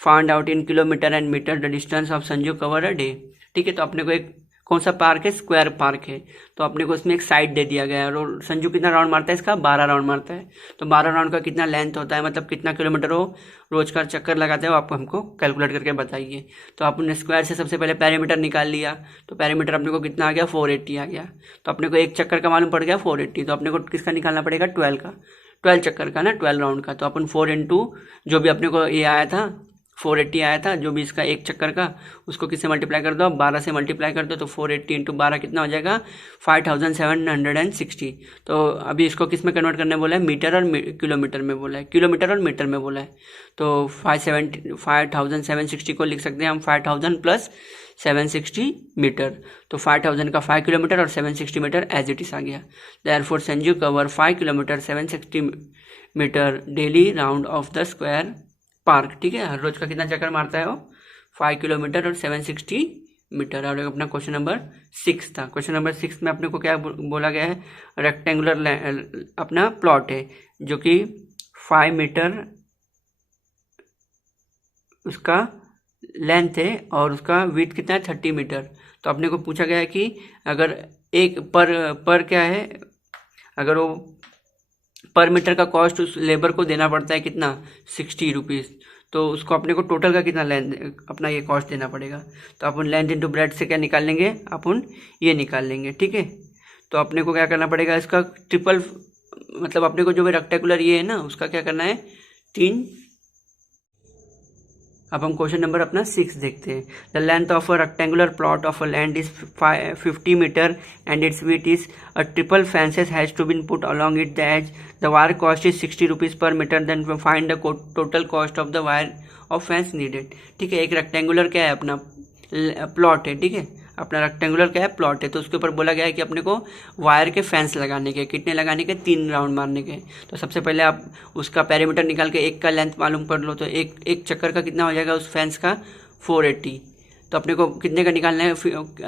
find out in kilometre and metre the distance of Sanju cover a day. ठीक है, तो अपने को एक कौन सा पार्क है, स्क्वायर पार्क है, तो अपने को इसमें एक साइड दे दिया गया है और संजू कितना राउंड मारता है इसका 12 राउंड मारता है। तो 12 राउंड का कितना लेंथ होता है, मतलब कितना किलोमीटर हो रोज का चक्कर लगाते हो, आपको हमको कैलकुलेट करके बताइए। तो आपने स्क्वायर से सबसे पहले पेरीमीटर निकाल लिया, तो पेरीमीटर अपने को कितना आ गया 480 आ गया। तो अपने को एक चक्कर का मालूम पड़ गया 480, तो अपने को किसका निकालना पड़ेगा 12 चक्कर का ना, 12 राउंड का। तो अपन 4 इंटू जो भी अपने को ये आया था 480 आया था, जो भी इसका एक चक्कर का, उसको किससे मल्टीप्लाई कर दो, 12 से मल्टीप्लाई कर दो, तो 480 इंटू 12 कितना हो जाएगा 5760। तो अभी इसको किस में कन्वर्ट करने बोला है, मीटर और किलोमीटर में बोला है, किलोमीटर और मीटर में बोला है। तो 5760 को लिख सकते हैं हम 5000 प्लस 760 मीटर। तो 5000 का 5 किलोमीटर और 760 मीटर एज इट इज आ गया। Therefore Sanju cover 5 kilometre 760 metre daily round of the square park. ठीक है, हर रोज का कितना चक्कर मारता है वो 5 किलोमीटर और 760 मीटर। और अपना क्वेश्चन नंबर 6 था। क्वेश्चन नंबर 6 में अपने को क्या बोला गया है, रेक्टेंगुलर अपना प्लॉट है जो कि 5 मीटर उसका लेंथ है और उसका विड्थ कितना है 30 मीटर। तो अपने को पूछा गया है कि अगर एक पर क्या है, अगर वो पर मीटर का कॉस्ट उस लेबर को देना पड़ता है कितना 60 रुपीज़, तो उसको अपने को टोटल का कितना लेंथ अपना ये कॉस्ट देना पड़ेगा। तो अपन लेंथ इंटू ब्रेथ से क्या निकाल लेंगे, अपन ये निकाल लेंगे। ठीक है, तो अपने को क्या करना पड़ेगा, इसका ट्रिपल, मतलब अपने को जो भी रेक्टेंगुलर ये है ना उसका क्या करना है 3। अब हम क्वेश्चन नंबर अपना 6 देखते हैं। The length of a rectangular plot of a land is 50 metre and its width is a triple fences has to been put along it the edge. The wire cost is 60 rupees per metre. Then find the total cost of the wire of fence needed. ठीक है, एक rectangular क्या है अपना plot है। ठीक है, अपना रेक्टेंगुलर क्या है प्लॉट है, तो उसके ऊपर बोला गया है कि अपने को वायर के फेंस लगाने के, कितने लगाने के, 3 राउंड मारने के। तो सबसे पहले आप उसका पेरीमीटर निकाल के एक का लेंथ मालूम कर लो। तो एक चक्कर का कितना हो जाएगा उस फेंस का 480। तो अपने को कितने का निकालना है,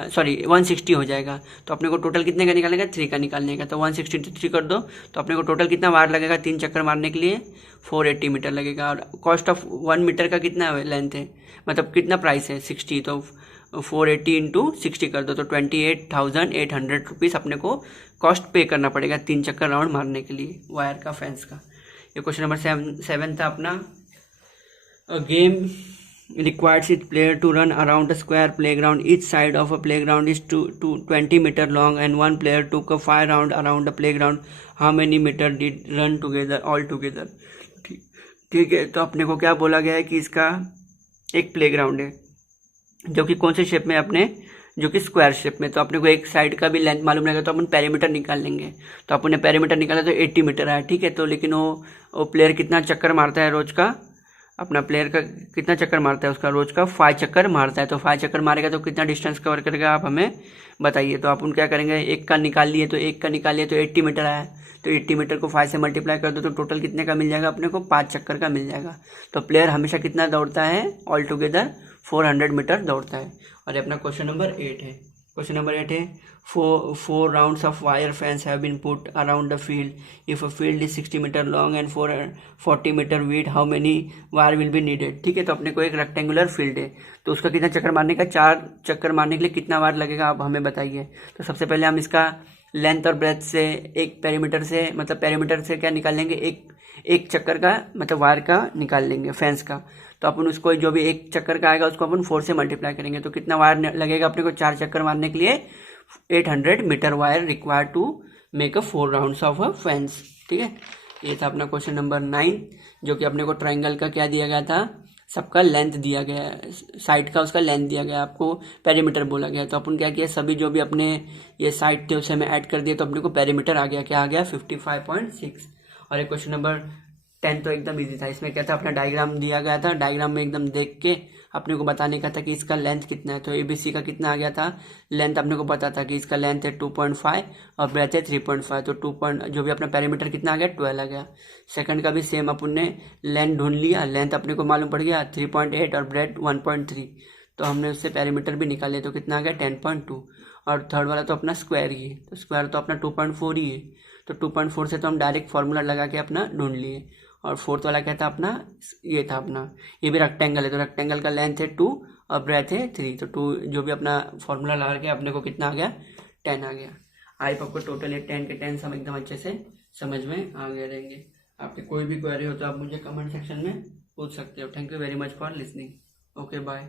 सॉरी 160 हो जाएगा। तो अपने को टोटल कितने का निकालने का, 3 का निकालने का। तो 160 to 3 कर दो तो अपने को टोटल कितना वायर लगेगा 3 चक्कर मारने के लिए, 480 मीटर लगेगा। और कॉस्ट ऑफ 1 मीटर का कितना लेंथ है, मतलब कितना प्राइस है, 60। तो 480 इंटू 60 कर दो तो 28,800 रुपीज़ अपने को कॉस्ट पे करना पड़ेगा 3 चक्कर राउंड मारने के लिए वायर का, फेंस का। ये क्वेश्चन नंबर 7 था अपना। A game requires its player to run around a square playground. Each side of a playground is 20 meter long and one player took a 5 round around the playground. How many meter did run together all together? ठीक है, तो अपने को क्या बोला गया है कि इसका एक प्लेग्राउंड है जो कि कौन से शेप में, अपने जो कि स्क्वायर शेप में। तो अपने को एक साइड का भी लेंथ मालूम रहेगा तो अपन पेरीमीटर निकाल लेंगे। तो अपन ने पेरीमीटर निकाला तो 80 मीटर आया। ठीक है, तो लेकिन वो प्लेयर कितना चक्कर मारता है रोज का, अपना प्लेयर का कितना चक्कर मारता है, उसका रोज का 5 चक्कर मारता है। तो 5 चक्कर मारेगा तो कितना डिस्टेंस कवर करेगा आप हमें बताइए। तो अपन क्या करेंगे, एक का निकाल लिए तो 80 मीटर आया। तो 80 मीटर को 5 से मल्टीप्लाई कर दो तो टोटल कितने का मिल जाएगा अपने को, 5 चक्कर का मिल जाएगा। तो प्लेयर हमेशा कितना दौड़ता है, ऑल टुगेदर 400 मीटर दौड़ता है। और ये अपना क्वेश्चन नंबर 8 है। क्वेश्चन नंबर 8 है, four rounds of wire fence have been put around the field. If a field is 60 meter long and 40 meter width, how many wire will be needed? ठीक है, तो अपने को एक रेक्टेंगुलर फील्ड है तो उसका कितना चक्कर मारने का, 4 चक्कर मारने के लिए कितना वायर लगेगा आप हमें बताइए। तो सबसे पहले हम इसका लेंथ और ब्रेथ से, एक पेरीमीटर से, मतलब पेरीमीटर से क्या निकाल लेंगे, एक चक्कर का मतलब वायर का निकाल लेंगे, फेंस का। तो अपन उसको जो भी एक चक्कर का आएगा उसको अपन 4 से मल्टीप्लाई करेंगे तो कितना वायर लगेगा अपने को 4 चक्कर मारने के लिए, 800 metre wire required to make a 4 rounds of a fence. ठीक है, ये था अपना क्वेश्चन नंबर 9 जो कि अपने को ट्रायंगल का क्या दिया गया था, सबका लेंथ दिया गया है, साइड का उसका लेंथ दिया गया, आपको पेरीमीटर बोला गया। तो अपन क्या किया, सभी जो भी अपने ये साइड थे उसे हमें ऐड कर दिया तो अपने को पेरीमीटर आ गया, क्या आ गया 55.6। और एक क्वेश्चन नंबर 10 तो एकदम इजी था। इसमें क्या था, अपना डायग्राम दिया गया था, डायग्राम में एकदम देख के अपने को बताने का था कि इसका लेंथ कितना है। तो एबीसी का कितना आ गया था लेंथ, अपने को पता था कि इसका लेंथ है 2.5 और ब्रेथ है 3.5। तो जो भी अपना पेरीमीटर कितना आ गया 12 आ गया। सेकंड का भी सेम अपन ने लेंथ ढूंढ लिया, लेंथ अपने को मालूम पड़ गया 3.8 और ब्रेथ 1.3। तो हमने उससे पेरीमीटर भी निकाले तो कितना आ गया 10.2। और थर्ड वाला तो अपना स्क्वायर ही है, तो स्क्वायर तो अपना 2.4 ही है। तो 2.4 से तो हम डायरेक्ट फार्मूला लगा के अपना ढूंढ लिए। और फोर्थ वाला क्या था अपना, ये था अपना, ये भी रेक्टेंगल है तो रेक्टेंगल का लेंथ है 2 और ब्रेथ है 3। तो 2 जो भी अपना फॉर्मूला लगा के अपने को कितना आ गया 10 आ गया। आई आपको टोटल ये 10 के 10 सम एकदम अच्छे से समझ में आ गए रहेंगे। आपके कोई भी क्वेरी हो तो आप मुझे कमेंट सेक्शन में पूछ सकते हो। Thank you very much for listening. Okay bye.